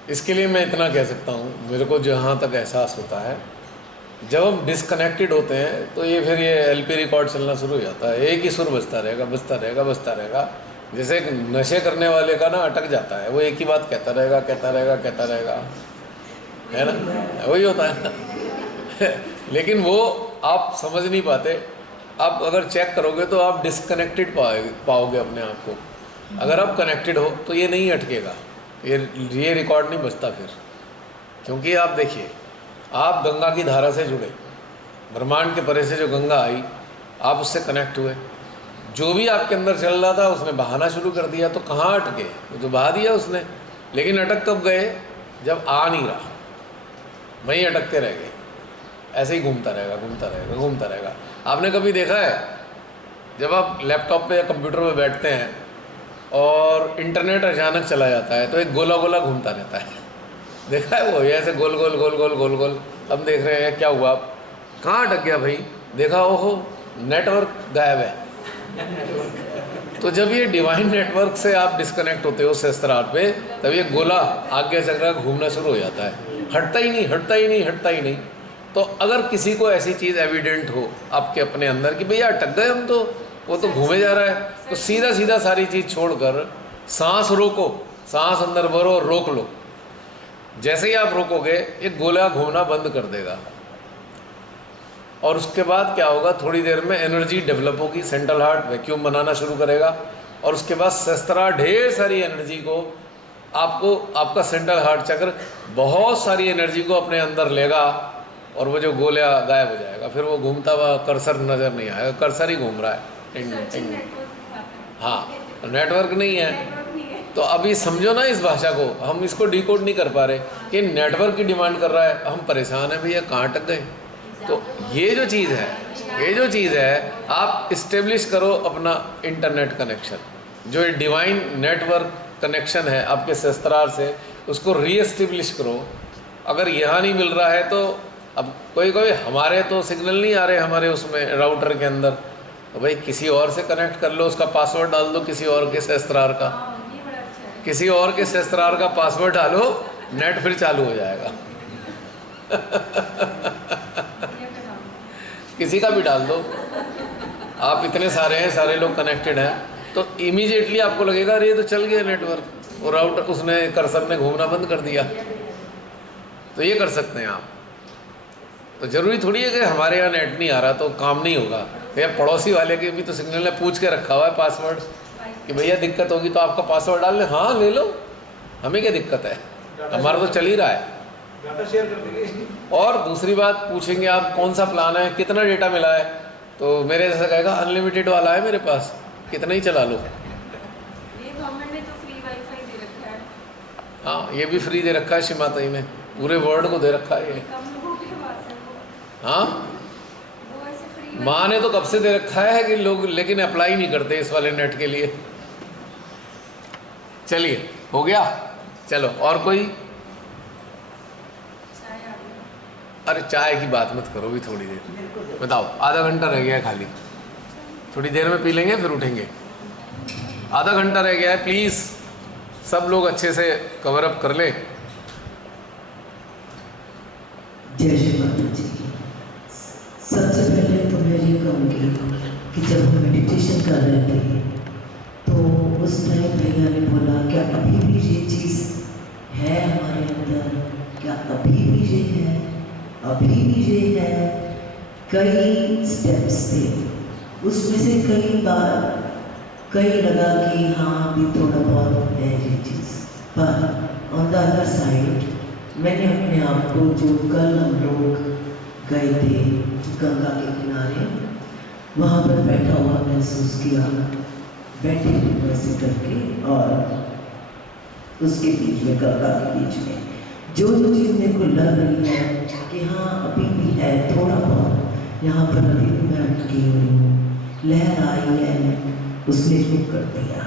इसके लिए मैं इतना कह सकता हूँ, मेरे को जहाँ तक एहसास होता है, जब हम डिसकनेक्टेड होते हैं तो ये फिर ये एलपी रिकॉर्ड चलना शुरू हो जाता है, एक ही सुर बजता रहेगा बजता रहेगा बजता रहेगा। जैसे एक नशे करने वाले का ना अटक जाता है, वो एक ही बात कहता रहेगा कहता रहेगा कहता रहेगा, है ना, वही होता है ना लेकिन वो आप समझ नहीं पाते। आप अगर चेक करोगे तो आप डिसकनेक्टेड पाओगे अपने आप को। अगर आप कनेक्टेड हो तो ये नहीं अटकेगा, ये रिकॉर्ड नहीं बचता फिर। क्योंकि आप देखिए, आप गंगा की धारा से जुड़े, ब्रह्मांड के परे से जो गंगा आई, आप उससे कनेक्ट हुए, जो भी आपके अंदर चल रहा था उसने बहाना शुरू कर दिया, तो कहाँ अटके, वो तो बहा दिया उसने। लेकिन अटक कब गए, जब आ नहीं रहा, वहीं अटकते रह गए, ऐसे ही घूमता रहेगा घूमता रहेगा घूमता रहेगा। आपने कभी देखा है, जब आप लैपटॉप पे या कंप्यूटर पे बैठते हैं और इंटरनेट अचानक चला जाता है तो एक गोला गोला घूमता रहता है, देखा है वो, ये ऐसे गोल गोल गोल गोल गोल गोल। हम देख रहे हैं क्या हुआ, आप कहाँ अटक गया भाई, देखा ओहो नेटवर्क गायब है। तो जब ये डिवाइन नेटवर्क से आप डिस्कनेक्ट होते हो सहस्त्रार पे, तब ये गोला आज्ञा चक्र घूमना शुरू हो जाता है, हटता ही नहीं हटता ही नहीं हटता ही नहीं। तो अगर किसी को ऐसी चीज़ एविडेंट हो आपके अपने अंदर कि भैया अटक गए हम, तो वो तो घूमे जा रहा है, तो सीधा सीधा सारी चीज़ छोड़कर सांस रोको, सांस अंदर भरो और रोक लो। जैसे ही आप रोकोगे एक गोला घूमना बंद कर देगा, और उसके बाद क्या होगा, थोड़ी देर में एनर्जी डेवलप होगी, सेंट्रल हार्ट वैक्यूम बनाना शुरू करेगा, और उसके बाद सहस्त्रार ढेर सारी एनर्जी को आपको, आपका सेंट्रल हार्ट चक्र बहुत सारी एनर्जी को अपने अंदर लेगा, और वो जो गोला गायब हो जाएगा। फिर वो घूमता हुआ कर्सर नज़र नहीं आएगा, कर्सर ही घूम रहा है, हाँ नेटवर्क नहीं है। तो अभी समझो ना इस भाषा को, हम इसको डिकोड नहीं कर पा रहे कि नेटवर्क की डिमांड कर रहा है, हम परेशान हैं भैया कहाँ अटक गए। तो ये जो चीज़ है, आप इस्टेब्लिश करो अपना इंटरनेट कनेक्शन, जो ये डिवाइन नेटवर्क कनेक्शन है आपके सहस्त्रार से, उसको रीएस्टेब्लिश करो। अगर यहाँ नहीं मिल रहा है तो अब कोई हमारे तो सिग्नल नहीं आ रहे हमारे उसमें राउटर के अंदर, तो भाई किसी और से कनेक्ट कर लो, उसका पासवर्ड डाल दो किसी और के सहस्त्रार का, किसी और के सहस्त्रार का पासवर्ड डालो, नेट फिर चालू हो जाएगा। किसी का भी डाल दो, आप इतने सारे हैं, सारे लोग कनेक्टेड हैं, तो इमीडिएटली आपको लगेगा अरे ये तो चल गया नेटवर्क, और राउटर उसने कर्सर ने घूमना बंद कर दिया। तो ये कर सकते हैं आप। तो ज़रूरी थोड़ी है कि हमारे यहाँ नेट नहीं आ रहा तो काम नहीं होगा, भैया पड़ोसी वाले के भी तो सिग्नल ने पूछ के रखा हुआ है पासवर्ड कि भैया दिक्कत होगी तो आपका पासवर्ड डाल लें, हाँ ले लो, हमें क्या दिक्कत है, हमारा तो चल ही रहा है। डाटा शेयर कर देंगे। और दूसरी बात पूछेंगे आप कौन सा प्लान है, कितना डेटा मिला है, तो मेरे जैसा कहेगा अनलिमिटेड वाला है मेरे पास, कितना ही चला लो। ये गवर्नमेंट ने तो फ्री वाईफाई दे रखा है। हाँ ये भी फ्री दे रखा है शिमाताई में, पूरे वर्ल्ड को दे रखा है ये। कम लोगों के पास है वो। हाँ वो ऐसे फ्री माँ ने तो कब से दे रखा है कि लोग लेकिन अप्लाई नहीं करते इस वाले नेट के लिए। चलिए हो गया, चलो और कोई। चाय आ गई। अरे चाय की बात मत करो भी, थोड़ी देर बताओ, आधा घंटा रह गया है खाली, थोड़ी देर में पी लेंगे फिर उठेंगे। आधा घंटा रह गया है, प्लीज़ सब लोग अच्छे से कवर अप कर ले। जय श्री माता जी। सबसे पहले तो मैं ये कहूँगी कि जब हम मेडिटेशन कर रहे थे तो उस टाइम भैया ने बोला क्या अभी भी ये चीज़ है हमारे अंदर, क्या अभी भी ये है, अभी भी ये है। कई स्टेप्स थे, उसमें से कई लगा कि हाँ अभी थोड़ा बहुत है ये चीज़, पर ऑन द अदर साइड मैंने अपने आप को, जो कल हम लोग गए थे गंगा के किनारे, वहाँ पर बैठा हुआ महसूस किया, बैठे वैसे करके, और उसके बीच में, गंगा के बीच में जो चीज़ मेरे को लग रही है कि हाँ अभी भी है थोड़ा बहुत, यहाँ पर अभी भी मैं अटकी हुई हूँ, लहर आई है, उसने रुक कर दिया,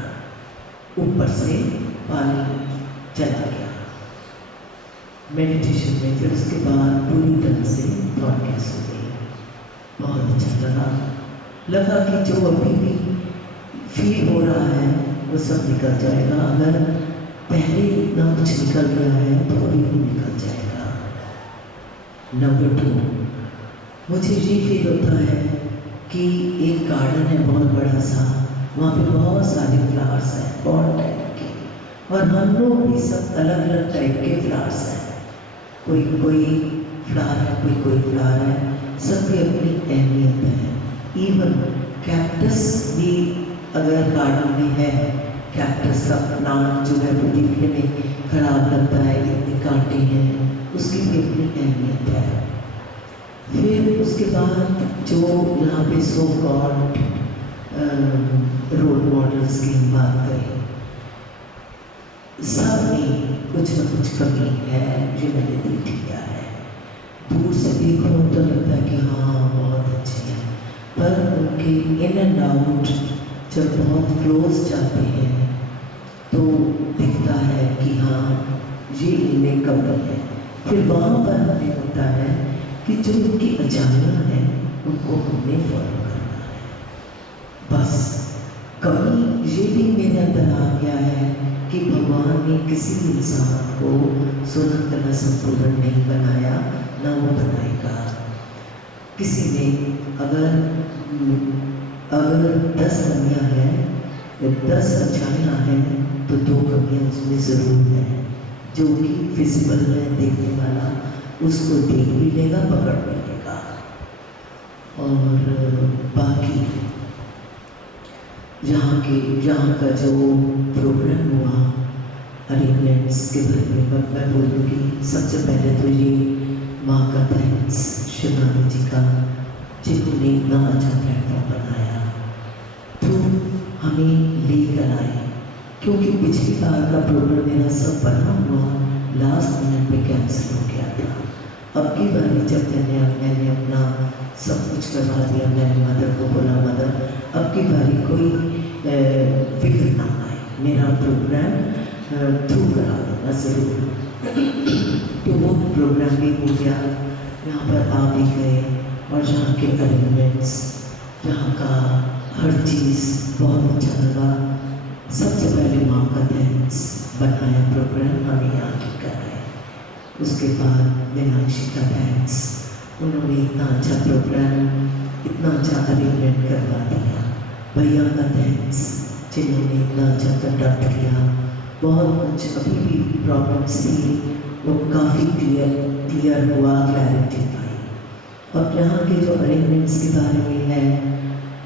ऊपर से पानी चला गया मेडिटेशन में। फिर उसके बाद पूरी तरह से ब्रॉडकास्ट हो गई, बहुत अच्छा लगा कि जो अभी भी फील हो रहा है वो सब निकल जाएगा। अगर पहले इतना कुछ निकल गया है तो अभी भी निकल जाएगा। नंबर 2, मुझे ये फील होता है कि एक गार्डन है बहुत बड़ा सा, वहाँ पे बहुत सारे फ्लावर्स हैं बहुत टाइप के, और हम लोग भी सब अलग अलग टाइप के फ्लावर्स हैं, कोई फ्लावर है, कोई फ्लावर है, सबकी अपनी अहमियत है। इवन कैक्टस भी अगर गार्डन में है, कैक्टस का प्लांट जो है वो दिखने में खराब लगता है, इतने कांटे हैं, उसकी भी अपनी अहमियत है। फिर उसके बाद जो यहाँ पे सो कॉल्ड रोल मॉडल्स की बात करें, सब में कुछ न कुछ कमी है, ये मैंने देख लिया है। दूर से देखो तो लगता है कि हाँ बहुत अच्छे हैं, पर उनके इन एंड आउट जब बहुत क्लोज जाते हैं तो दिखता है कि हाँ ये इनमें कमी है। फिर वहाँ पर हमें होता है कि जो उनकी अचानक है उनको हमने फॉलो करना है। बस कमी ये भी मेरे अंदर आ गया है कि भगवान ने किसी इंसान को स्वतंत्र संपूर्ण नहीं बनाया, ना वो बनाएगा। किसी ने अगर 10 कमियाँ हैं, 10 अच्छाइयाँ हैं, तो 2 कमियाँ उसमें ज़रूर हैं, जो कि विजिबल है, देखने वाला उसको देख भी लेगा, पकड़ भी लेगा। और बाकी यहाँ का जो प्रोग्राम हुआ अरेंजमेंट्स के बारे में मैं बोलूँगी। सबसे पहले तो ये माँ का थैंक्स शिवानी जी का, जिन्होंने इतना अच्छा प्लेटफॉर्म बनाया, तो हमें लेकर आए, क्योंकि पिछली बार का प्रोग्राम मेरा सब बना हुआ लास्ट मिनट में कैंसिल हो गया था। अब की बारी जब मैंने अपना सब कुछ करवा दिया, मैंने मदर को बोला मदर अब की बारी कोई फिक्र ना मेरा प्रोग्राम थ्रू करा देना ज़रूर। तो वो प्रोग्राम भी हो गया, यहाँ पर आ भी गए और यहाँ के अरेंजमेंट्स, यहाँ का हर चीज़ बहुत अच्छा लगा। सबसे पहले माँ का थैंक्स, बनाया प्रोग्राम हमें यहाँ की कराया। उसके बाद मीनाक्षी का थैंक्स, उन्होंने इतना अच्छा प्रोग्राम, इतना अच्छा अरेंजमेंट करवा दिया। भैया का थैंक्स, जिन्होंने इतना अच्छा कंडक्ट किया। बहुत कुछ अभी भी प्रॉब्लम्स थी, वो काफ़ी क्लियर हुआ, क्लैरिटी आई। और यहाँ के जो अरेंजमेंट्स के बारे में है,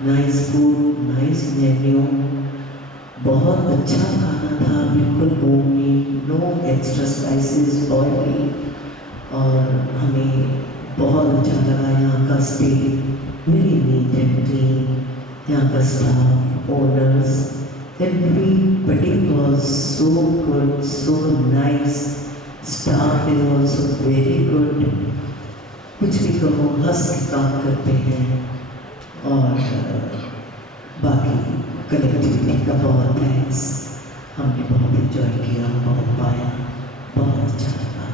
नाइस फूड, नाइस मेन्यू, बहुत अच्छा खाना था, बिल्कुल homemade, no extra spices, oily, और हमें बहुत अच्छा लगा। यहाँ का stay very neat and clean, यहाँ का staff, owners, everybody was so good, so nice. Staff is also very good. कुछ भी कहो, हंस के काम करते हैं। और बाकी कलेक्टिविटी का बहुत थैंक्स, हमने बहुत एंजॉय किया, बहुत पाया, बहुत अच्छा लगा।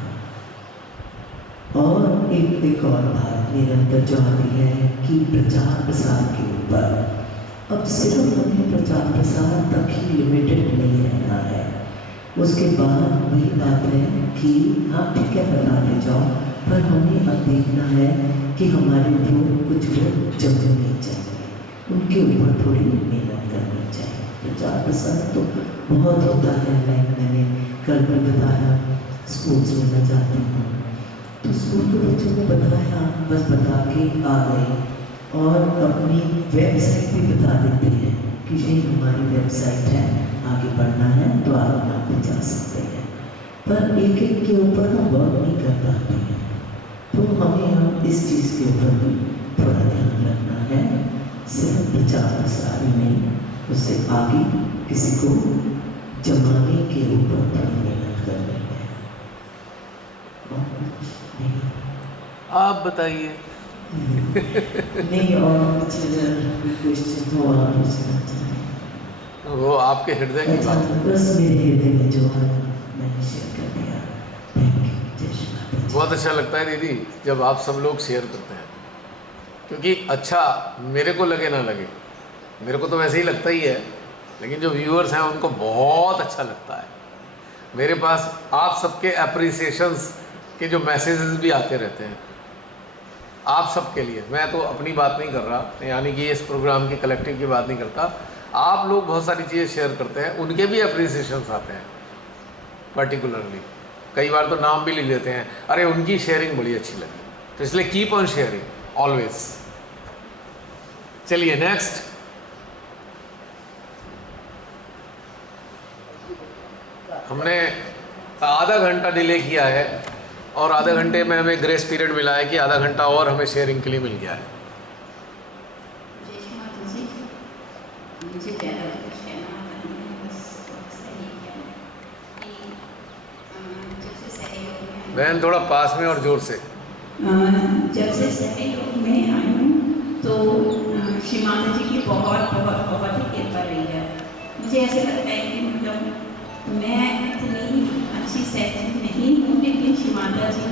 और एक और बात मेरे अंदर जो आती है कि प्रचार प्रसार के ऊपर अब सिर्फ हमें प्रचार प्रसार तक ही लिमिटेड नहीं रहना है। उसके बाद वही बात है कि हाँ ठीक है बताते जाओ, पर हमें अब देखना है कि हमारे ऊपर कुछ लोग जमने चाहिए, उनके ऊपर थोड़ी मेहनत करनी चाहिए। प्रचार प्रसार तो बहुत होता है, लाइक मैंने कल भी बताया, स्कूल्स में मैं जाती हूँ तो स्कूल के बच्चों को बताया, बस बता के आ गए और अपनी वेबसाइट भी बता देते हैं कि ये हमारी वेबसाइट है, आगे बढ़ना है तो आप यहाँ पे जा सकते हैं, पर एक एक के ऊपर हम वर्क नहीं कर पाते हैं। तो हमें हम इस चीज़ के ऊपर भी थोड़ा ध्यान रखना है, सिर्फ प्रचार प्रसार ही नहीं, उससे आगे किसी को जमाने के ऊपर थोड़ी मेहनत करनी है। और कुछ नहीं, आप बताइए। नहीं और कुछ क्वेश्चन तो और पूछना चाहिए। वो आपके हृदय की बात है। बस मेरे हृदय में जो है मैंने शेयर कर दिया। थैंक यू, जय श्री राधे। बहुत अच्छा लगता है दीदी जब आप सब लोग शेयर करते हैं, क्योंकि अच्छा मेरे को लगे ना लगे, मेरे को तो वैसे ही लगता ही है, लेकिन जो व्यूअर्स हैं उनको बहुत अच्छा लगता है। मेरे पास आप सबके अप्रिसिएशंस के जो मैसेजेस भी आते रहते हैं आप सबके लिए। मैं तो अपनी बात नहीं कर रहा, यानी कि इस प्रोग्राम की कलेक्टिव की बात नहीं करता, आप लोग बहुत सारी चीज़ें शेयर करते हैं, उनके भी अप्रिसिएशंस आते हैं पर्टिकुलरली। कई बार तो नाम भी लिख देते हैं, अरे उनकी शेयरिंग बड़ी अच्छी लगी, तो इसलिए कीप ऑन शेयरिंग ऑलवेज। चलिए नेक्स्ट। हमने आधा घंटा डिले किया है और आधे घंटे में हमें ग्रेस पीरियड मिला है कि आधा घंटा और हमें शेयरिंग के लिए मिल गया है। मुझे ज़्यादा कुछ कहना है, बस सही है कि जब से सहयोग में बहन थोड़ा पास में और ज़ोर से। जब से सहयोग में आई हूँ तो श्री माता जी की बहुत बहुत बहुत ही कृपा रही है। मुझे ऐसे लगता है कि मतलब मैं इतनी अच्छी सहयोग नहीं हूँ, लेकिन श्री माता जी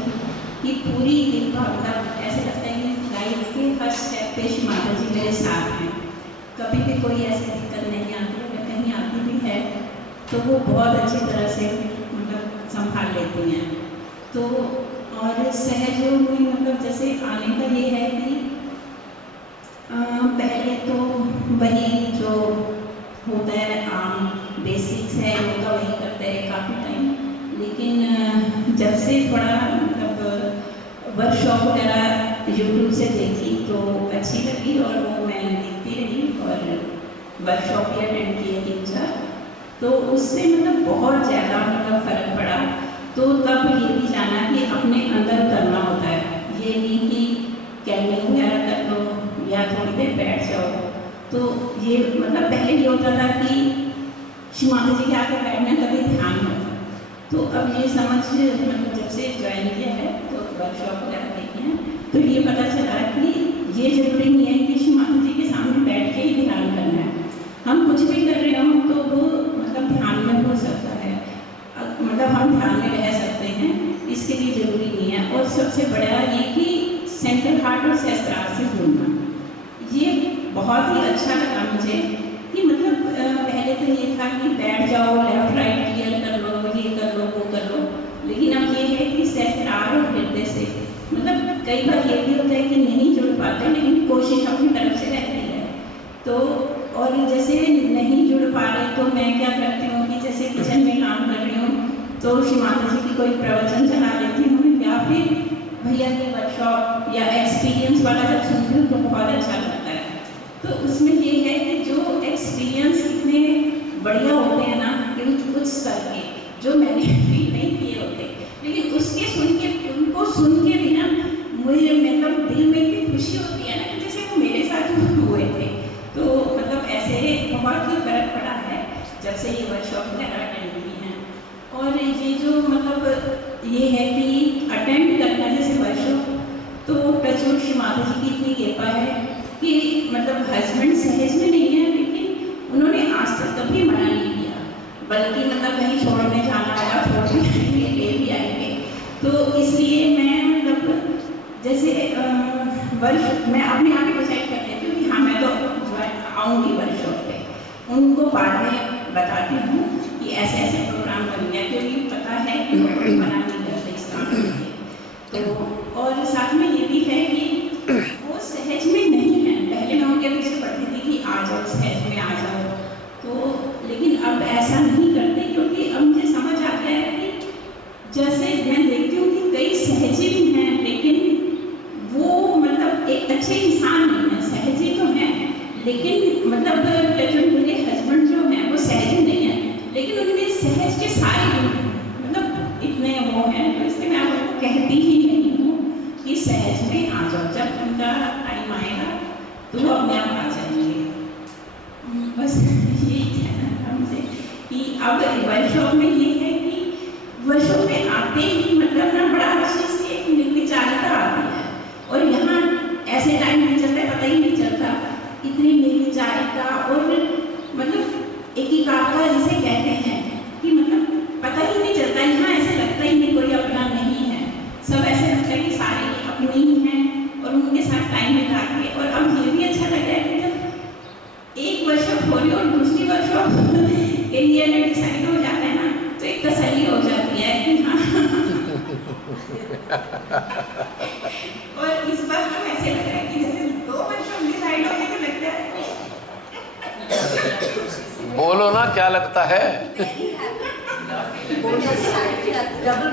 की पूरी कृपा, मतलब ऐसे लगता है कि लाइफ के हर स्टेप पे श्री माता जी मेरे साथ हैं। कभी भी कोई ऐसी दिक्कत नहीं आती, अगर कहीं आती भी है तो वो बहुत अच्छी तरह से मतलब संभाल लेती हैं। तो और सहयोग में मतलब जैसे आने का ये है कि पहले तो वही जो होता है आम बेसिक्स है योगा वही करते रहे काफ़ी टाइम, लेकिन जब से थोड़ा मतलब वर्कशॉप वगैरह यूट्यूब से देखी तो अच्छी लगी और वो मैं देखती रही और वर्कशॉप भी अटेंड किए 3-4, तो उससे मतलब बहुत ज़्यादा मतलब फ़र्क पड़ा। तो तब ये भी जाना कि अपने अंदर उतरना होता है, ये नहीं कि कैमरिंग वगैरह कर लो या थोड़ी देर बैठ जाओ। तो ये मतलब पहले ये होता था कि श्री माता जी के आकर बैठना कभी ध्यान होता, तो अब ये समझ मतलब जब से ज्वाइन किया है तो वर्कशॉप वगैरह देखी हैं तो ये पता चला कि ये जरूरी नहीं है कि श्री माता जी के सामने बैठ के ही ध्यान करना है। हम कुछ भी कर रहे हों तो वो मतलब ध्यान बहुत ही अच्छा लगा मुझे कि मतलब पहले तो ये था कि बैठ जाओ, लेफ्ट राइट क्लियर कर लो, ये कर लो, वो कर लो, लेकिन अब ये है कि सहस्त्रार और हृदय से, मतलब कई बार ये भी होता है कि नहीं जुड़ पाते, लेकिन कोशिश अपनी तरफ से रहती है। तो और जैसे नहीं जुड़ पा रहे तो मैं क्या करती हूँ कि जैसे किचन में काम कर रही हूँ तो श्री माता जी की कोई प्रवचन चला लेती हूँ, या फिर भैया की वर्कशॉप या एक्सपीरियंस वाला जब सुनती हूँ तो बहुत अच्छा लगता है। तो उसमें ये है कि जो एक्सपीरियंस इतने बढ़िया होते हैं ना कि कुछ स्तर के जो मैंने फील नहीं किए होते, लेकिन उसके सुन के, उनको सुन के भी ना मुझे मतलब दिल में इतनी खुशी होती है ना कि जैसे वो मेरे साथ हुए थे। तो मतलब ऐसे बहुत ही फर्क पड़ा है जब से ये वर्कशॉप वगैरह अटेंड की हैं। और ये जो मतलब ये है कि अटेंड करना जैसे वर्कशॉप, तो प्रचुर श्री माता जी की इतनी कृपा है कि मतलब हस्बैंड सहज में नहीं है, लेकिन उन्होंने आज तक कभी मना नहीं किया, बल्कि मतलब कहीं छोड़ने जाना होगा छोड़ भी जाएंगे, ले भी आएंगे। तो इसलिए मैं मतलब जैसे वर्ष मैं अपने आप ही डिसाइड कर लेती हूँ कि हाँ मैं तो आऊँगी वर्कशॉप पे, उनको बाद में बताती हूँ कि ऐसे ऐसे प्रोग्राम बन गया, क्योंकि पता है कि वो कोई मना नहीं करते इस काम के लिए। तो और साथ में ये भी है कि वो सहज में नहीं है। पहले मैं उनके पीछे पढ़ती थी कि आ जाओ सहज में आ जाओ, तो लेकिन अब ऐसा नहीं करते, क्योंकि अब मुझे समझ आ गया है कि जैसे मैं देखती हूँ कि कई सहजी भी हैं, लेकिन वो मतलब एक अच्छे इंसान नहीं है, सहजी तो हैं, लेकिन मतलब मेरे हस्बैंड जो हैं वो सहज नहीं है, लेकिन उनमें सहज के सारे गुण मतलब इतने वो हैं, तो इसलिए मैं आपको कहती ही नहीं हूँ कि सहज में आ जाओ, जब उनका टाइम आएगा तो वो अपने आप आ जाएंगे। बस यही कहना था मुझे कि अब वर्कशॉप में ये है कि वर्कशॉप में आते ही मतलब ना बड़ा अच्छे से एक निर्विचारिता आती है, और यहाँ ऐसे टाइम नहीं चलता, पता ही नहीं चलता, इतनी निर्विचारिता और मतलब एकाग्रता जिसे कहते हैं कि मतलब पता ही नहीं चलता, यहाँ ऐसे लगता ही नहीं कोई अपना नहीं है, सब ऐसे लगता है कि सारे अपने ही हैं और उनके साथ टाइम बिता के। और अब ये भी अच्छा लग रहा है कि जब एक वर्कशॉप हो रही और दूसरी वर्कशॉप के लिए अगर डिसाइड हो जाता है ना, तो एक तसल्ली हो जाती है कि हाँ और इस बार तो ऐसे लग रहा है कि जैसे 2 वर्कशॉप डिसाइड हो गए, तो लगता है बोलो ना क्या लगता है। डबल